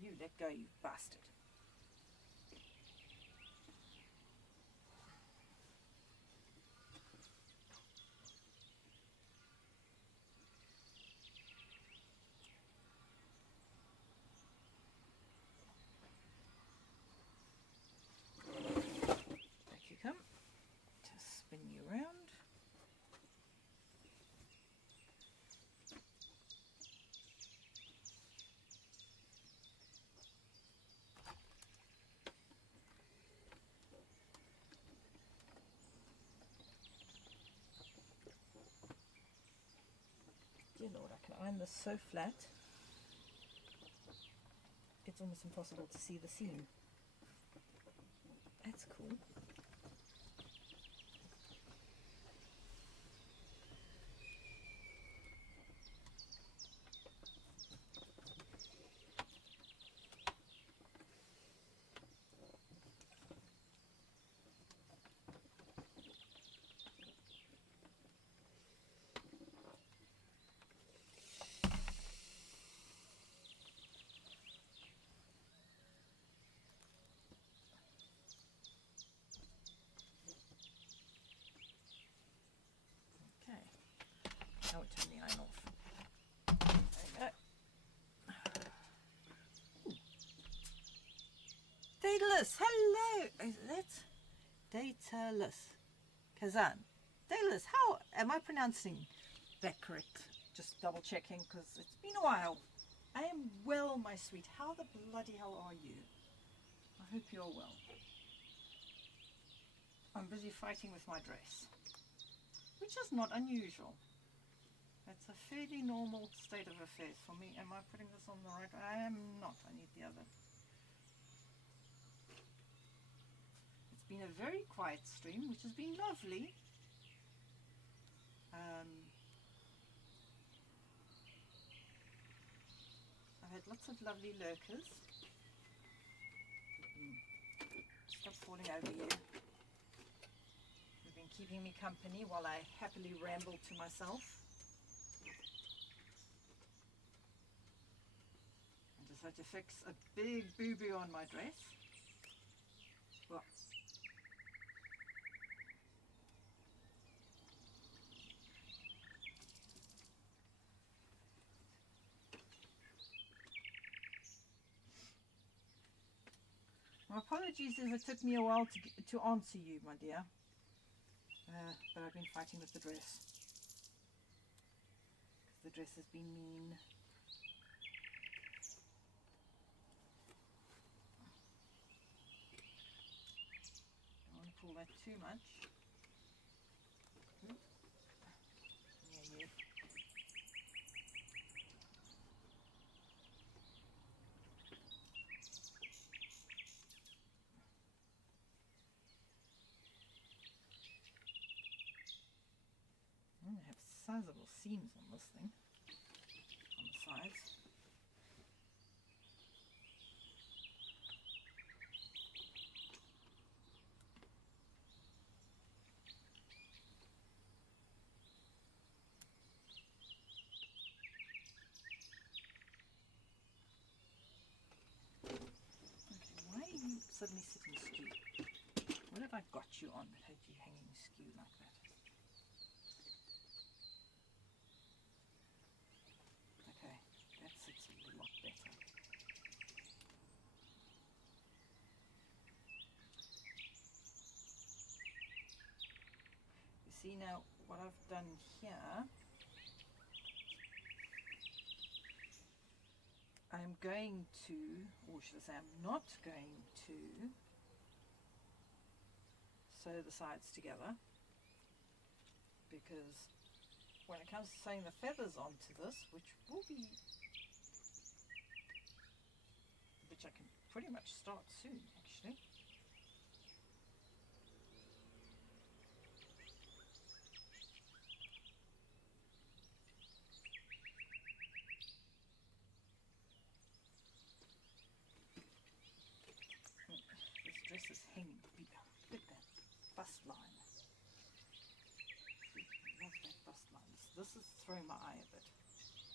You let go, you bastard. Back you come. Just spin you around. Dear Lord, I can iron this so flat, it's almost impossible to see the seam. That's cool. Now we turn the iron off. There we go. Daedalus, hello! Is that Daedalus? Kazan. Daedalus, how am I pronouncing that correct? Just double checking because it's been a while. I am well, my sweet. How the bloody hell are you? I hope you're well. I'm busy fighting with my dress, which is not unusual. It's a fairly normal state of affairs for me. Am I putting this on the right? I am not. I need the other. It's been a very quiet stream, which has been lovely. I've had lots of lovely lurkers. Stop falling over you. You've been keeping me company while I happily ramble to myself. I had to fix a big boo-boo on my dress. Well, apologies if it took me a while to answer you, my dear. But I've been fighting with the dress. Because the dress has been mean. Don't want to pull that too much. Oop. Yeah, yeah. I have sizable seams on this thing, on the sides. Okay, why are you suddenly sitting skew? What have I got you on that had you hanging skew like that? Okay, that sits a lot better. You see now what I've done here, I'm going to, or should I say I'm not going to sew the sides together, because when it comes to sewing the feathers onto this, which I can pretty much start soon actually. This dress is hanging bigger. Look at that bust line. Love that bust line. This is throwing my eye a bit. Let's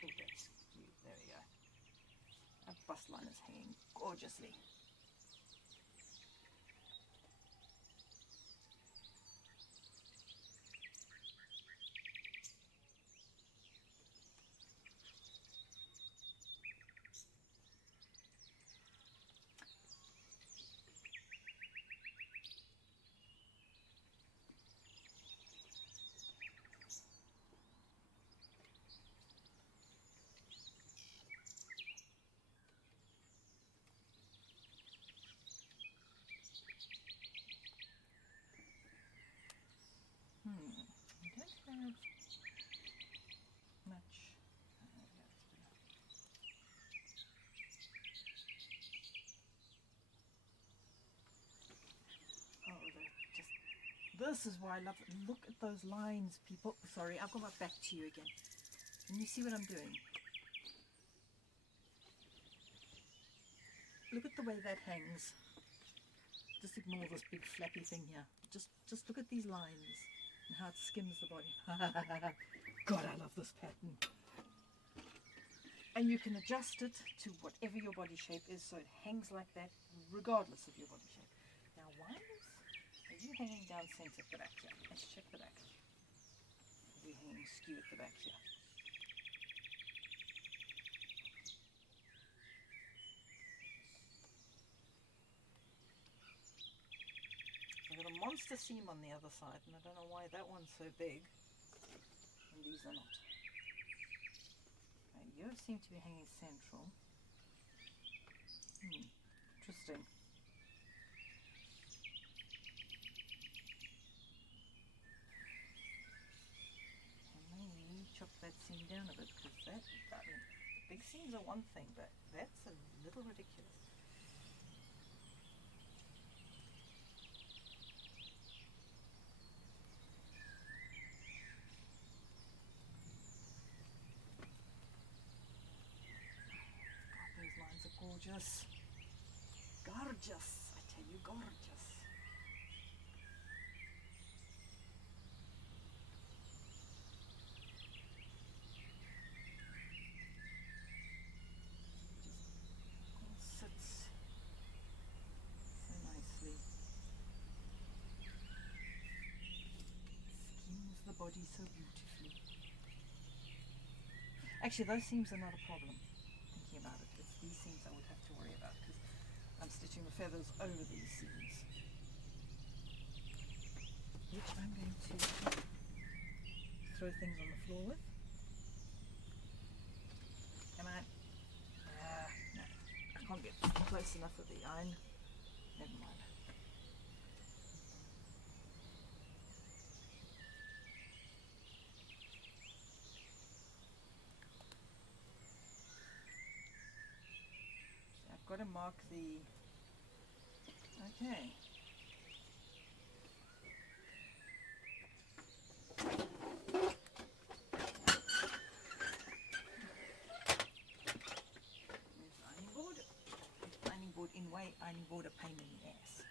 pull that skew. There we go. That bust line is hanging gorgeously. I don't have much. Oh, this is why I love it. Look at those lines, people. Sorry, I've got my back to you again. Can you see what I'm doing? Look at the way that hangs. Just ignore this big flappy thing here. Just look at these lines and how it skims the body. God, I love this pattern. And you can adjust it to whatever your body shape is, so it hangs like that regardless of your body shape. Now, are you hanging down centre at the back here? Let's check the back. Are we hanging skew at the back here? I've got a monster seam on the other side, and I don't know why that one's so big and these are not. Okay, you seem to be hanging central. Interesting. And maybe chop that seam down a bit, because big seams are one thing, but that's a little ridiculous. Gorgeous. Gorgeous. I tell you, gorgeous. Just all sits so nicely. Skims the body so beautifully. Actually, those seams are not a problem. Thinking about it, it's these seams I would have to worry about, because stitching the feathers over these seams, which I'm going to throw things on the floor with. Come on. No, I can't get close enough with the iron. Never mind. So I've got to mark the... Okay. In way ironing board a pain in the ass.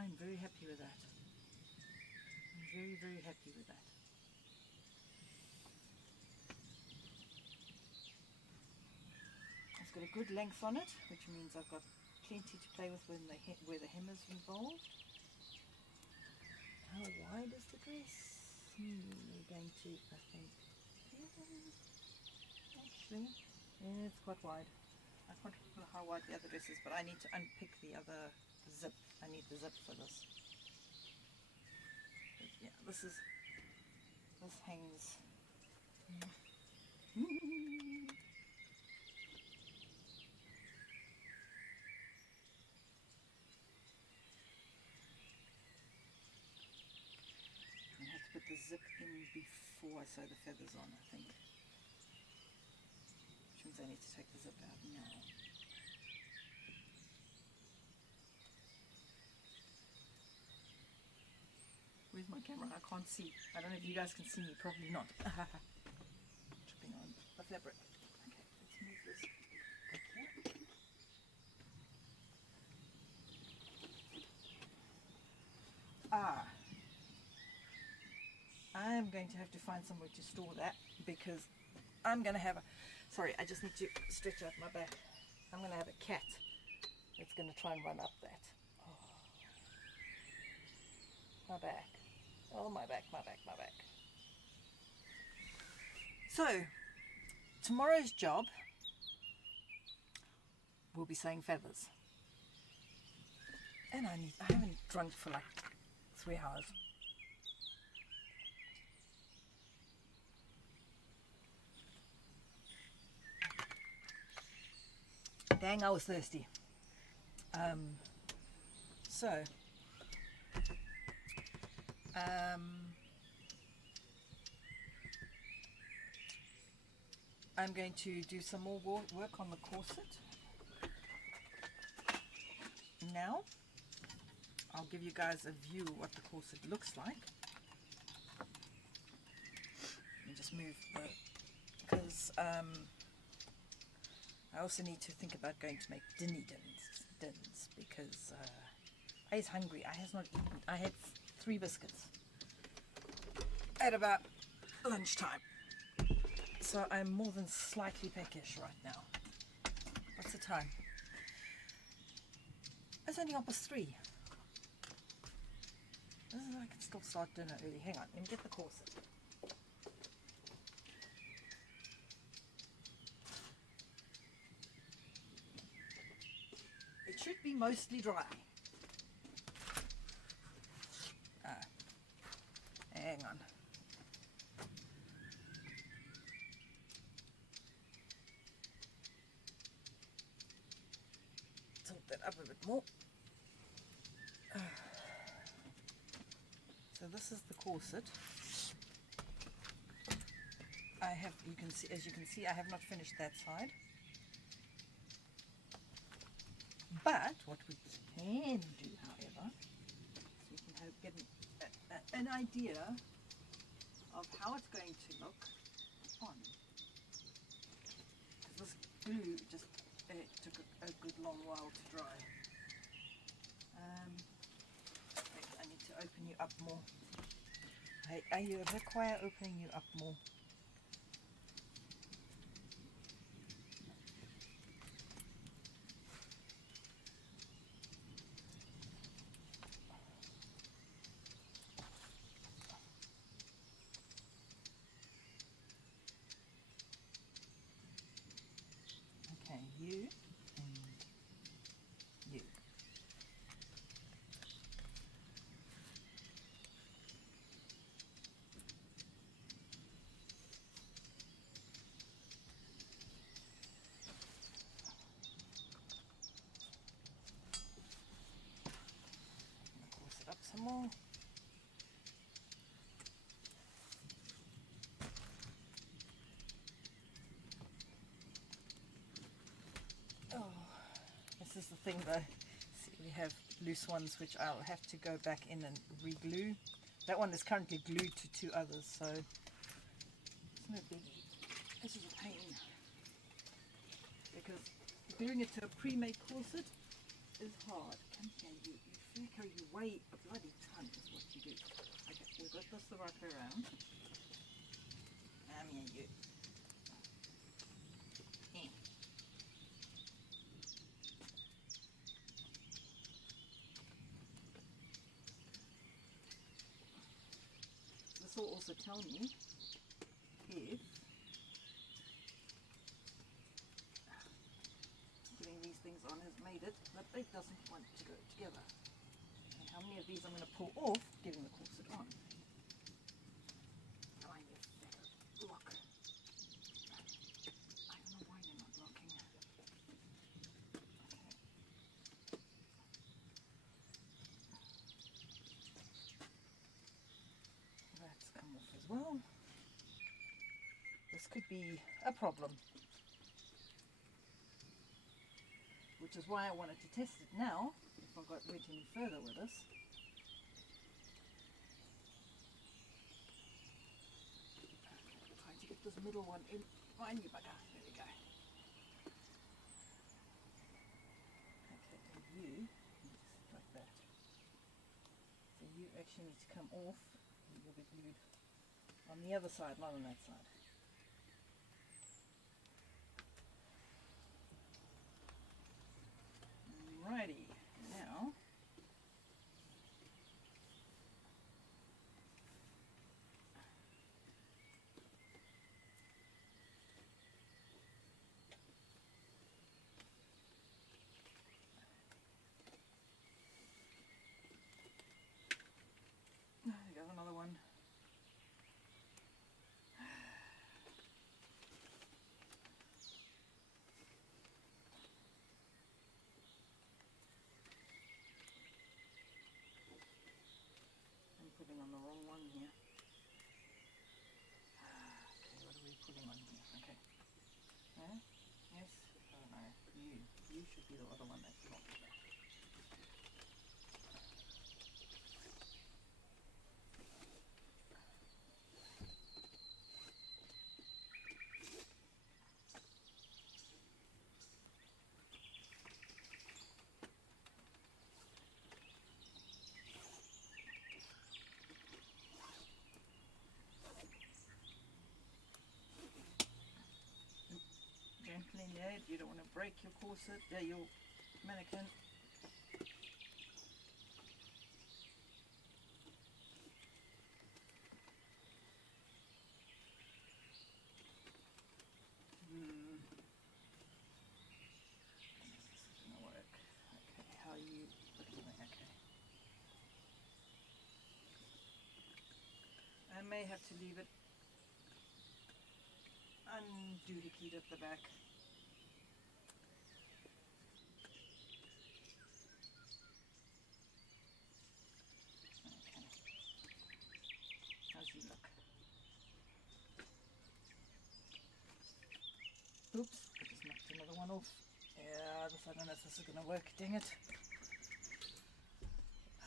I'm very happy with that. I'm very, very happy with that. It's got a good length on it, which means I've got plenty to play with when where the hem is involved. How wide is the dress? We're going to, I think, actually, yeah, it's quite wide. I can't remember how wide the other dress is, but I need to unpick the other zip. I need the zip for this. But yeah, this hangs. I have to put the zip in before I sew the feathers on, I think. Which means I need to take the zip out now. Where's my camera? I can't see. I don't know if you guys can see me. Probably not. Tripping on the fabric. Okay, let's move this back here. I'm going to have to find somewhere to store that because I'm going to have a... Sorry, I just need to stretch out my back. I'm going to have a cat that's going to try and run up that. Oh. My back. Oh, my back, my back, my back. So, tomorrow's job we'll be saying feathers. And I haven't drunk for like 3 hours. Dang, I was thirsty. I'm going to do some more work on the corset. Now, I'll give you guys a view of what the corset looks like. Let me just move because I also need to think about going to make dins because I was hungry. I has not eaten. I had 3 biscuits at about lunchtime. So I'm more than slightly peckish right now. What's the time? It's only 3:30. I can still start dinner early. Hang on, let me get the corset. It should be mostly dry. Hang on. Tilt that up a bit more. So this is the corset. As you can see, I have not finished that side. But what we can do, however, is we can get an idea of how it's going to look on. Because this glue just took a good long while to dry. I need to open you up more. I require opening you up more. Okay, you and you. Course it up some more. Oh, this is the thing though. See, we have loose ones which I'll have to go back in and re-glue. That one is currently glued to 2 others, so it's no biggie. This is a pain because gluing it to a pre-made corset is hard. Come here, you flicker, you weigh a bloody ton is what you do. Okay, we've got this the right way around. Come here, you. This will also tell me if putting these things on has made it that it doesn't want to go together. And how many of these I'm going to pull off getting the corset on. Come on, you fella. Lock. I don't know why you're not locking. Okay. That's come off as well. This could be a problem. Which is why I wanted to test it now, if I went any further with this. Trying to get this middle one in. Fine, you bugger. There we go. Okay, and you, just like that. So you actually need to come off. You'll be glued on the other side, not on that side. Alrighty, now be the other one that's not here. Gently in there, you don't want to break your corset, your mannequin. This is going to work. Okay, how are you looking? Okay. I may have to leave it unduplicated at the back. Okay. How's he look? Oops, I just knocked another one off. Yeah, I don't know if this is going to work, dang it.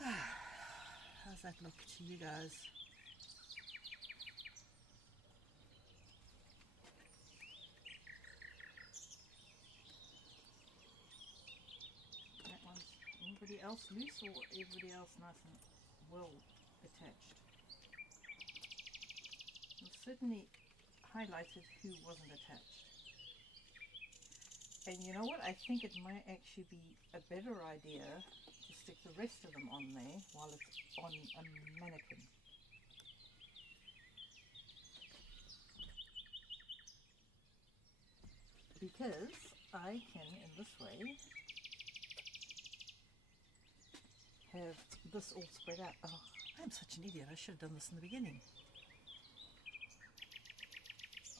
How's that look to you guys? That one's anybody else loose or everybody else nice and well attached? It's certainly highlighted who wasn't attached. And you know what? I think it might actually be a better idea to stick the rest of them on there while it's on a mannequin. Because I can, in this way, have this all spread out. Oh, I'm such an idiot. I should have done this in the beginning.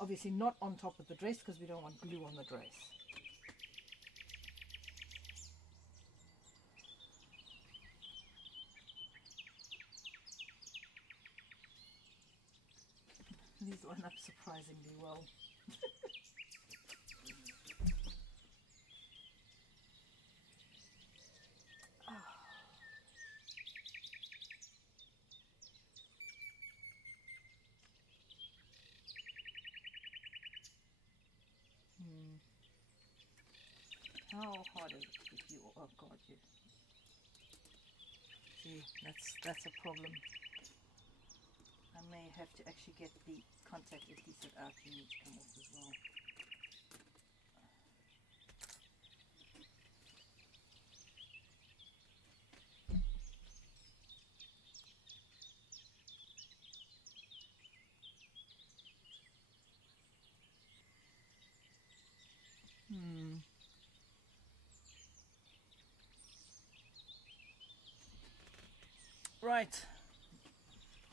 Obviously not on top of the dress because we don't want glue on the dress. These line up surprisingly well. How hard is it if you, oh god, you see, that's a problem. I may have to actually get the contact adhesive out. You need to come off as well. Right,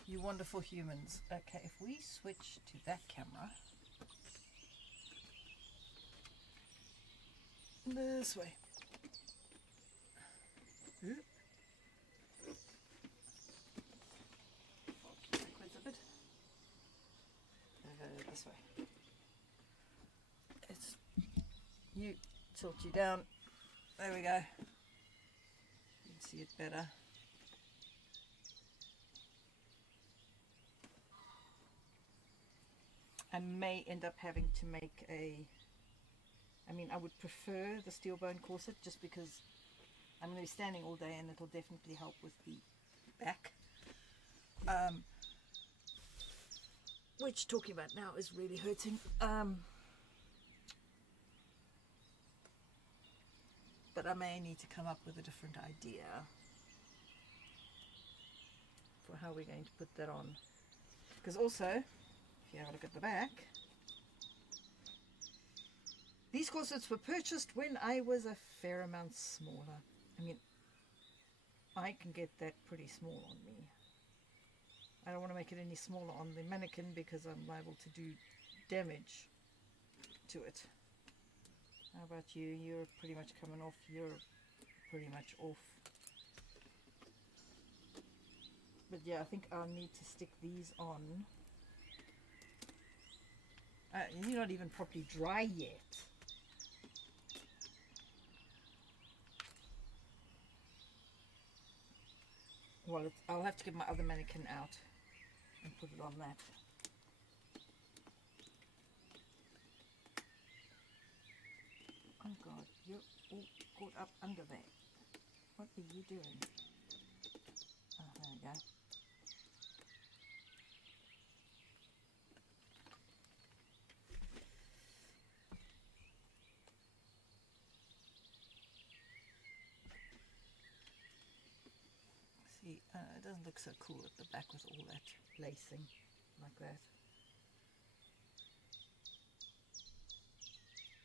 you wonderful humans. Okay, if we switch to that camera, this way. Backwards a bit. This way. It's you tilt you down. There we go. You can see it better. I may end up having to make I would prefer the steel bone corset just because I'm going to be standing all day and it'll definitely help with the back. Which, talking about now, is really hurting. But I may need to come up with a different idea for how we're going to put that on. Because also, if you have a look at the back, these corsets were purchased when I was a fair amount smaller. I mean, I can get that pretty small on me. I don't want to make it any smaller on the mannequin because I'm liable to do damage to it. How about you? You're pretty much coming off. You're pretty much off. But yeah, I think I'll need to stick these on. You're not even properly dry yet. Well, I'll have to get my other mannequin out and put it on that. Oh God, you're all caught up under there. What are you doing? Oh, there we go. See, it doesn't look so cool at the back with all that lacing like that.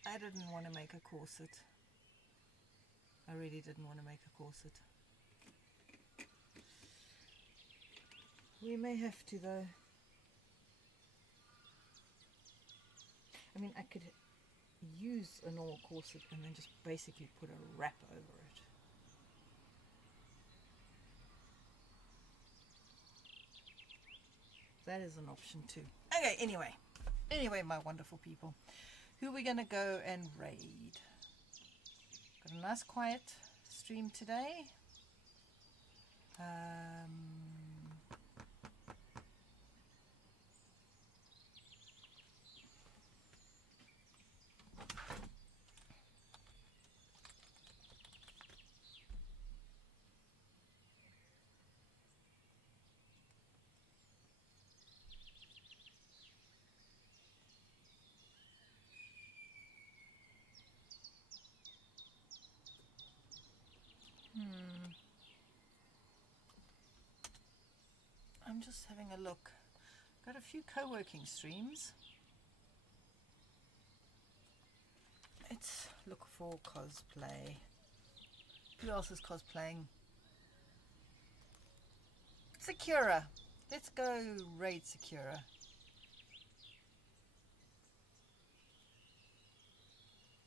I didn't want to make a corset. I really didn't want to make a corset. We may have to though. I mean, I could use a normal corset and then just basically put a wrap over it. That is an option too. Okay, anyway, my wonderful people, who are we going to go and raid? Got a nice quiet stream today. I'm just having a look. Got a few co-working streams. Let's look for cosplay. Who else is cosplaying? Sakura. Let's go raid Sakura.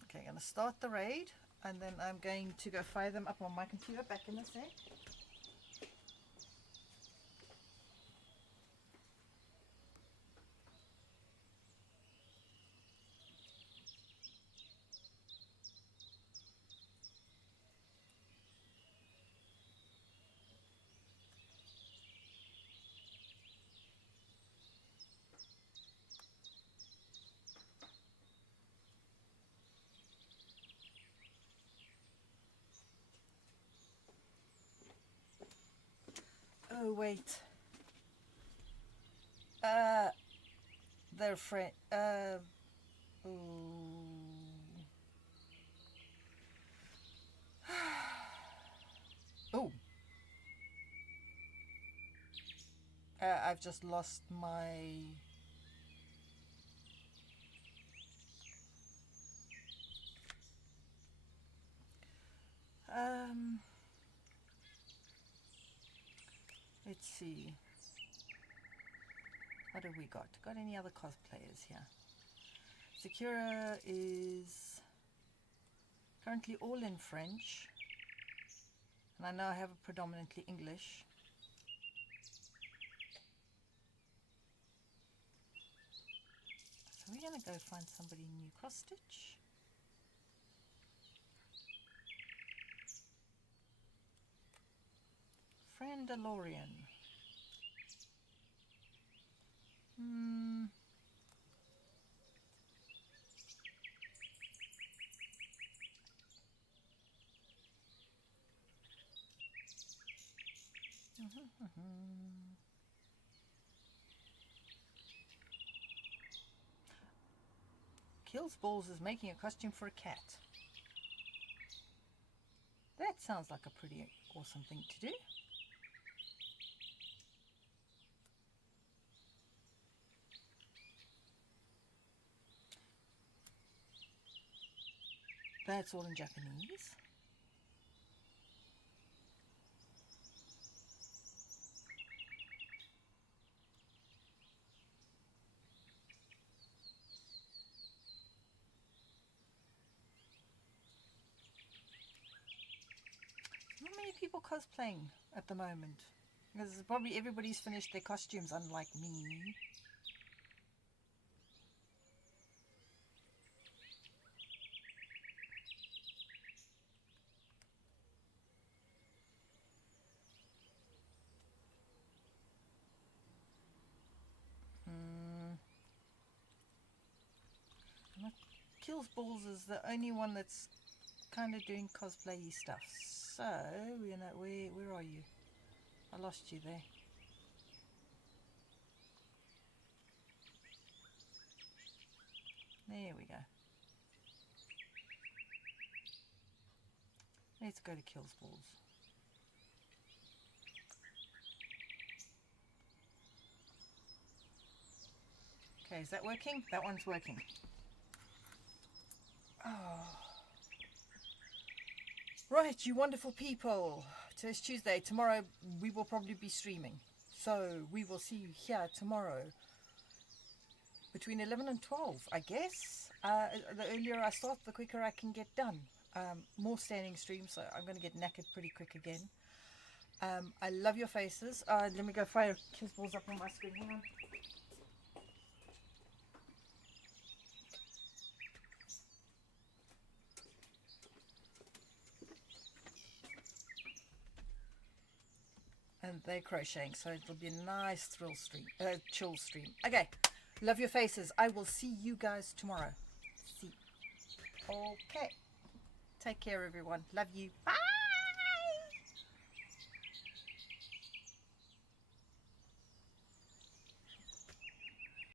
Okay, I'm going to start the raid and then I'm going to go fire them up on my computer. Back in a sec. Oh wait. They're friend. Oh. I've just lost my. Let's see. What have we got? Got any other cosplayers here? Sakura is currently all in French. And I know I have a predominantly English. So we're going to go find somebody new. Cross stitch. Friend DeLorean. Kills Balls is making a costume for a cat. That sounds like a pretty awesome thing to do. That's all in Japanese. Not many people cosplaying at the moment. Because probably everybody's finished their costumes, unlike me. Kills Balls is the only one that's kind of doing cosplay stuff. So, you know, where are you? I lost you there. There we go. Let's go to Kills Balls. Okay, is that working? That one's working. Oh. Right, you wonderful people. Today's Tuesday. Tomorrow we will probably be streaming. So we will see you here tomorrow between 11 and 12, I guess. The earlier I start, the quicker I can get done. More standing streams, so I'm going to get knackered pretty quick again. I love your faces. Let me go fire Kills Balls up on my screen. Hang on. And they're crocheting, so it'll be a nice chill stream. Okay, love your faces. I will see you guys tomorrow. See. Okay. Take care, everyone. Love you. Bye.